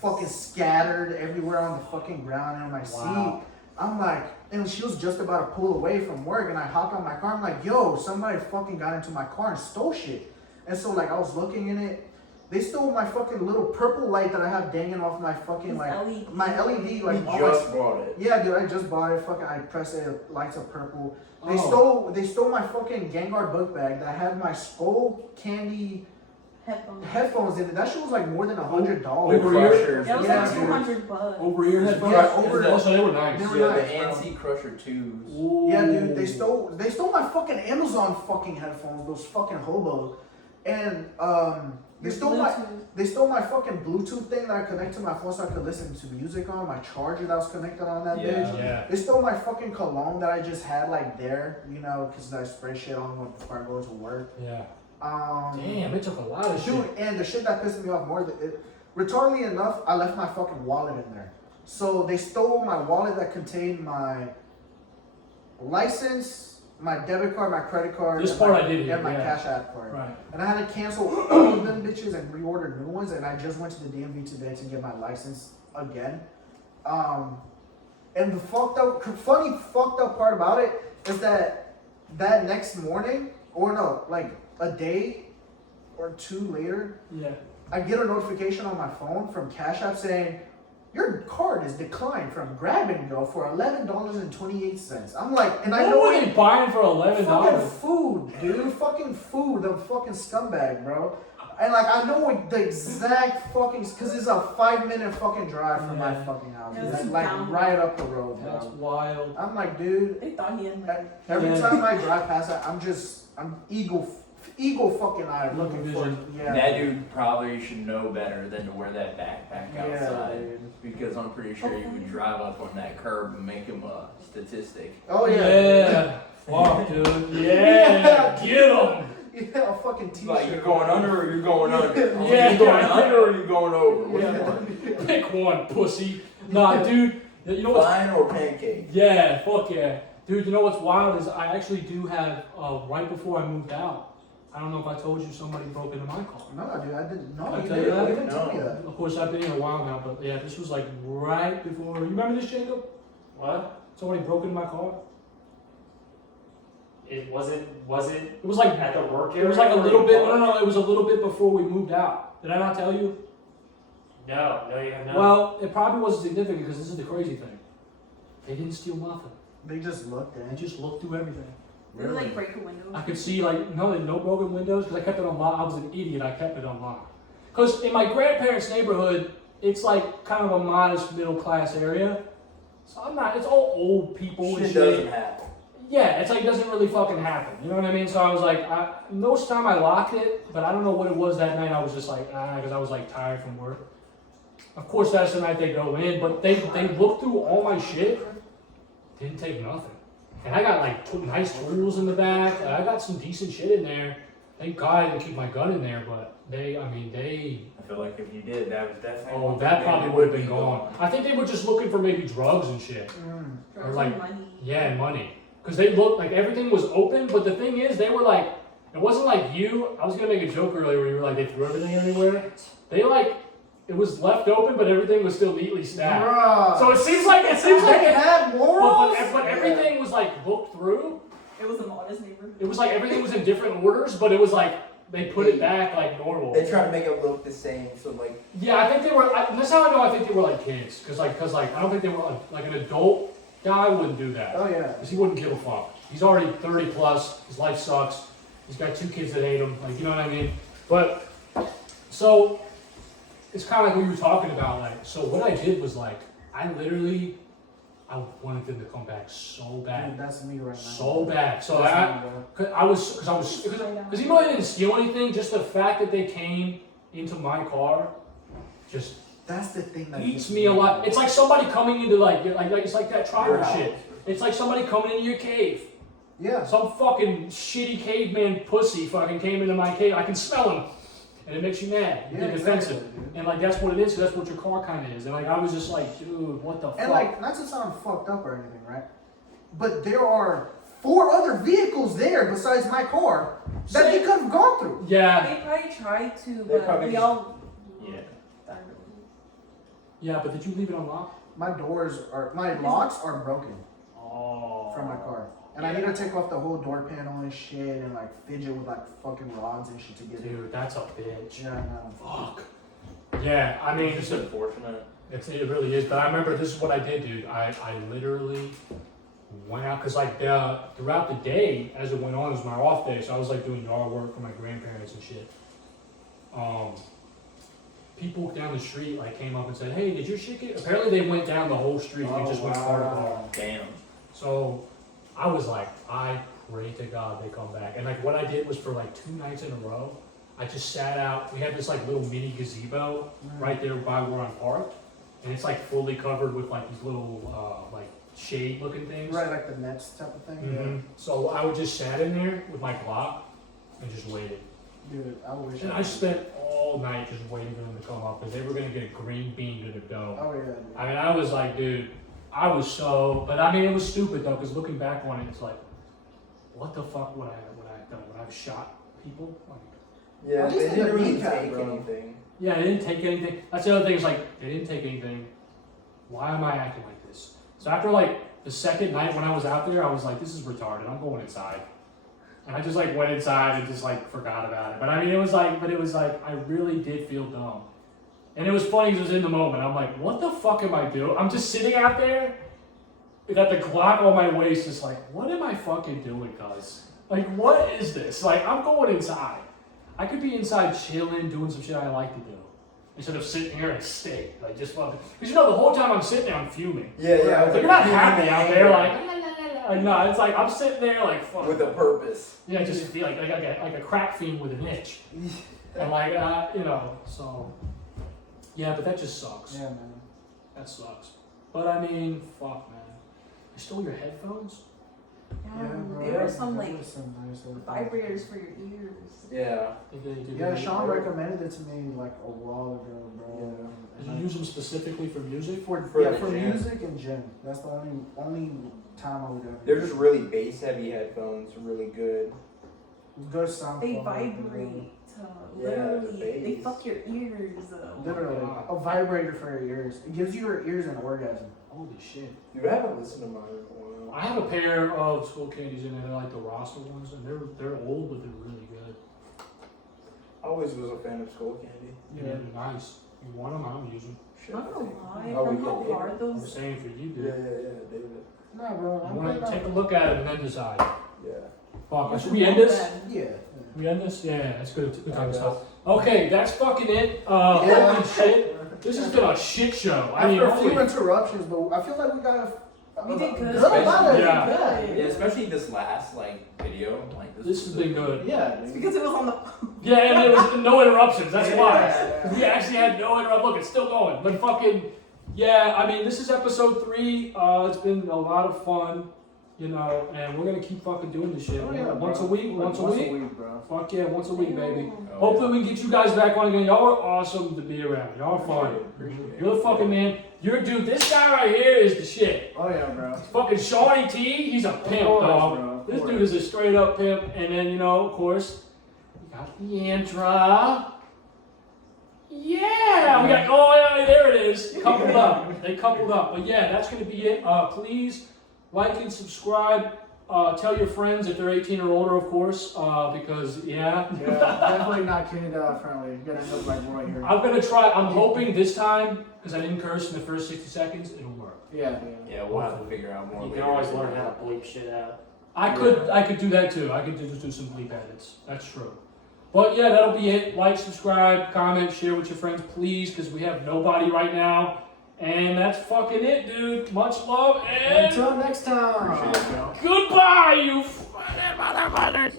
fucking scattered everywhere on the fucking ground and on my seat. I'm like, and she was just about to pull away from work, and I hop on my car. I'm like, yo, somebody fucking got into my car and stole shit. And so like I was looking in it. They stole my fucking little purple light that I have dangling off my fucking LED. My LED like. You just bought it. Yeah, dude, I just bought it. Fucking, I pressed it. It lights up purple. They stole my fucking Gengar book bag that had my Skull Candy headphones in it. That shit was like more than $100. Over here? That was like $200. Over ear headphones? Yeah, over there. Also, they were nice. They were Yeah, nice, the bro. Antique Crusher 2s. Ooh. Yeah, dude, they stole my fucking Amazon fucking headphones. Those fucking hobos, and they stole my fucking Bluetooth thing that I connect to my phone so I could listen to music on. My charger that was connected on that bitch. Yeah. They stole my fucking cologne that I just had like there, because I spray shit on before I go to work. Yeah. Damn, it took a lot of dude, shit. and the shit that pissed me off more, retardedly enough, I left my fucking wallet in there. So they stole my wallet that contained my license, my debit card, my credit card, and my Cash App card. Right. And I had to cancel all of them bitches and reorder new ones. And I just went to the DMV today to get my license again. And the fucked up part about it is that next morning, or no, like a day or 2 later, I get a notification on my phone from Cash App saying, your card is declined from Grab and Go for $11.28. I'm like, and I know what are you buying for $11? Fucking food, dude. Fucking food. The fucking scumbag, bro. And like, I know the exact fucking, because it's a 5-minute fucking drive from my fucking house. It's like right up the road, bro. That's wild. I'm like, dude. They thought he had every time I drive past it, I'm eagle fucking eyed looking for it. Yeah. That dude probably should know better than to wear that backpack outside. Dude. Because I'm pretty sure you would drive up on that curb and make him a statistic. Oh yeah. Fuck, dude. Yeah. Get him. Yeah, a fucking t-shirt. Like, you're going under or you're going under? Yeah. You're going under or you're going over? Which one? Pick one, pussy. Nah, dude. You know what's... Fine or pancake? Yeah, fuck yeah. Dude, you know what's wild is I actually do have, right before I moved out, I don't know if I told you somebody broke into my car. No, dude, I didn't know. Did I tell you that? You didn't tell me that. Of course, I've been here a while now, but yeah, this was like right before. You remember this, Jacob? What? Somebody broke into my car. It wasn't. It was like at the work area. It was like a little bit. No. It was a little bit before we moved out. Did I not tell you? No, you have not. Well, it probably wasn't significant because this is the crazy thing. They didn't steal nothing. They just looked They just looked through everything. Did they like break a window? I could see no broken windows because I kept it unlocked. I was an idiot. I kept it unlocked. Because in my grandparents' neighborhood, it's like kind of a modest middle class area. So I'm not. It's all old people. Shit doesn't happen. Yeah, it's like it doesn't really fucking happen. You know what I mean? So I was like, most time I locked it, but I don't know what it was that night. I was just like, because I was like tired from work. Of course, that's the night they go in, but they looked through all my shit, didn't take nothing. And I got like nice tools in the back. I got some decent shit in there. Thank God I didn't keep my gun in there, but they. I feel like if you did, that was definitely. Oh, that probably would have been gone. I think they were just looking for maybe drugs and shit. Drugs Or like, and money. Yeah, money. Because they looked like everything was open, but the thing is, they were like, it wasn't like you. I was gonna make a joke earlier where you were like, they threw everything everywhere. They like, it was left open, but everything was still neatly stacked. Bruh. So it seems like they it, had morals. but everything was like looked through. It was a modest neighborhood. It was like everything was in different orders, but it was like they put it back like normal. They try to make it look the same, so like. Yeah, I think they were. That's how I know. I think they were like kids, cause I don't think they were like an adult guy wouldn't do that. Oh yeah. Cause he wouldn't give a fuck. He's already 30 plus. His life sucks. He's got 2 kids that hate him. Like, you know what I mean? But so it's kind of like we were talking about. Like, so what I did was like, I wanted them to come back so bad. Dude, that's me right now. So bad. So That's because even though they didn't steal anything, just the fact that they came into my car, just that's the thing that eats me a lot. It's like somebody coming into like it's like that tribal shit. It's like somebody coming into your cave. Yeah. Some fucking shitty caveman pussy fucking came into my cave. I can smell him, and it makes you mad. You get defensive, exactly, and like that's what it is. 'Cause that's what your car kind of is. And like I was just like, dude, what the fuck? And like, not to sound fucked up or anything, right? But there are 4 other vehicles there besides my car that they could have gone through. Yeah. They probably tried to, They but probably we just- all. Yeah, but did you leave it unlocked? My locks are broken Oh. from my car. And I need to take off the whole door panel and shit and like fidget with like fucking rods and shit to get it. Dude, that's a bitch. Yeah, no. Fuck. Yeah, I mean, It's just unfortunate. it really is. But I remember this is what I did, dude. I literally went out because like throughout the day as it went on, it was my off day, so I was like doing yard work for my grandparents and shit. People down the street like came up and said, "Hey, did your shit get?" Apparently, they went down the whole street and just went car to car. Damn. So I was like, I pray to God they come back. And like what I did was for like 2 nights in a row, I just sat out. We had this like little mini gazebo right there by where I'm parked, and it's like fully covered with like these little like shade looking things. Right, like the nets type of thing. Mm-hmm. So I would just sat in there with my Glock and just waited. Dude, I wish. And I spent all night just waiting for them to come up because they were gonna get a green bean to the dough. Oh yeah. Dude. I mean, I was like, dude, but I mean, it was stupid though, because looking back on it, it's like, what the fuck would I have done? Would I have shot people? Like, Yeah, At least they in didn't the really meantime, take bro. anything. yeah, they didn't take anything. That's the other thing, is like, they didn't take anything. Why am I acting like this? So after like the second night when I was out there, I was like, this is retarded. I'm going inside. And I just like went inside and just like forgot about it. But I mean, it was like, I really did feel dumb. And it was funny because it was in the moment. I'm like, what the fuck am I doing? I'm just sitting out there. Got the Glock on my waist, just like, what am I fucking doing, guys? Like, what is this? Like, I'm going inside. I could be inside chilling, doing some shit I like to do, instead of sitting here and stay. Like, just fucking. Because, the whole time I'm sitting there, I'm fuming. Yeah. Like, you're not happy out there, like, no, it's like, I'm sitting there, like, fuck. With a purpose. Yeah, just feel like a crack fiend with an itch. And, like, so. Yeah, but that just sucks. Yeah, man. That sucks. But, I mean, fuck, man. I stole your headphones? Yeah, bro. There were some There like was some nice little vibrators for your ears. Yeah. Yeah, Sean recommended it to me like a while ago, bro. Did And you use them specifically for music? for the for gym? music and gym. That's the only time I would ever. They're just really bass heavy headphones, really good. Good sound. They quality, vibrate. Yeah, Literally, the they bass. fuck your ears. Literally, a vibrator for your ears. It gives your ears an orgasm. Holy shit. Dude, I haven't listened to mine in a while. I have a pair of Skull Candies in there, like the Rasta ones, and they're old, but they're really good. I always was a fan of Skull Candy. Yeah, they're nice. You want them? I don't use them. Shit, I'm not I gonna think. lie, Oh, from we how did, hard I'm those. saying for you, Yeah, dude. David. Nah, bro. You want to take a look at it and then decide. Yeah. Fuck, should we end this? Yeah. We end this? Yeah, that's good. Good time to stop. Okay, that's fucking it. Yeah. Holy shit. This has been a shit show. I mean, After a few holy. interruptions, but I feel like we got We did good. Yeah, especially this last video. This has been good. Yeah, It's because it was on the. Yeah, and there was no interruptions. That's why. Yeah. We actually had no interrupt. Look, it's still going. But fucking, yeah. I mean, this is episode 3. It's been a lot of fun, and we're gonna keep fucking doing this shit. Oh, yeah, once bro. a week. Once a week, bro. Fuck yeah, once a week, baby. Oh, Hopefully we can get you guys back on again. Y'all are awesome to be around. Y'all are fun. You're the fucking man. Dude. This guy right here is the shit. Oh yeah, bro. Fucking Shawnee T. He's a pimp, dog. Bro. This dude is a straight up pimp. And then of course, we got Leandra. Yeah, we got. Oh yeah, there it is. Coupled up. They coupled up. But yeah, that's gonna be it. Please like and subscribe. Tell your friends if they're 18 or older, of course, because Yeah, definitely not kid friendly. You're gonna end up like right here. I'm gonna try. I'm hoping this time, because I didn't curse in the first 60 seconds, it'll work. Yeah. Yeah, we'll have to figure out more. You later. can always learn how to bleep shit out. I could do that too. I could just do some bleep edits. That's true. But yeah, that'll be it. Like, subscribe, comment, share with your friends, please, because we have nobody right now. And that's fucking it, dude. Much love and Until next time. Appreciate it, bro. goodbye, you motherfuckers.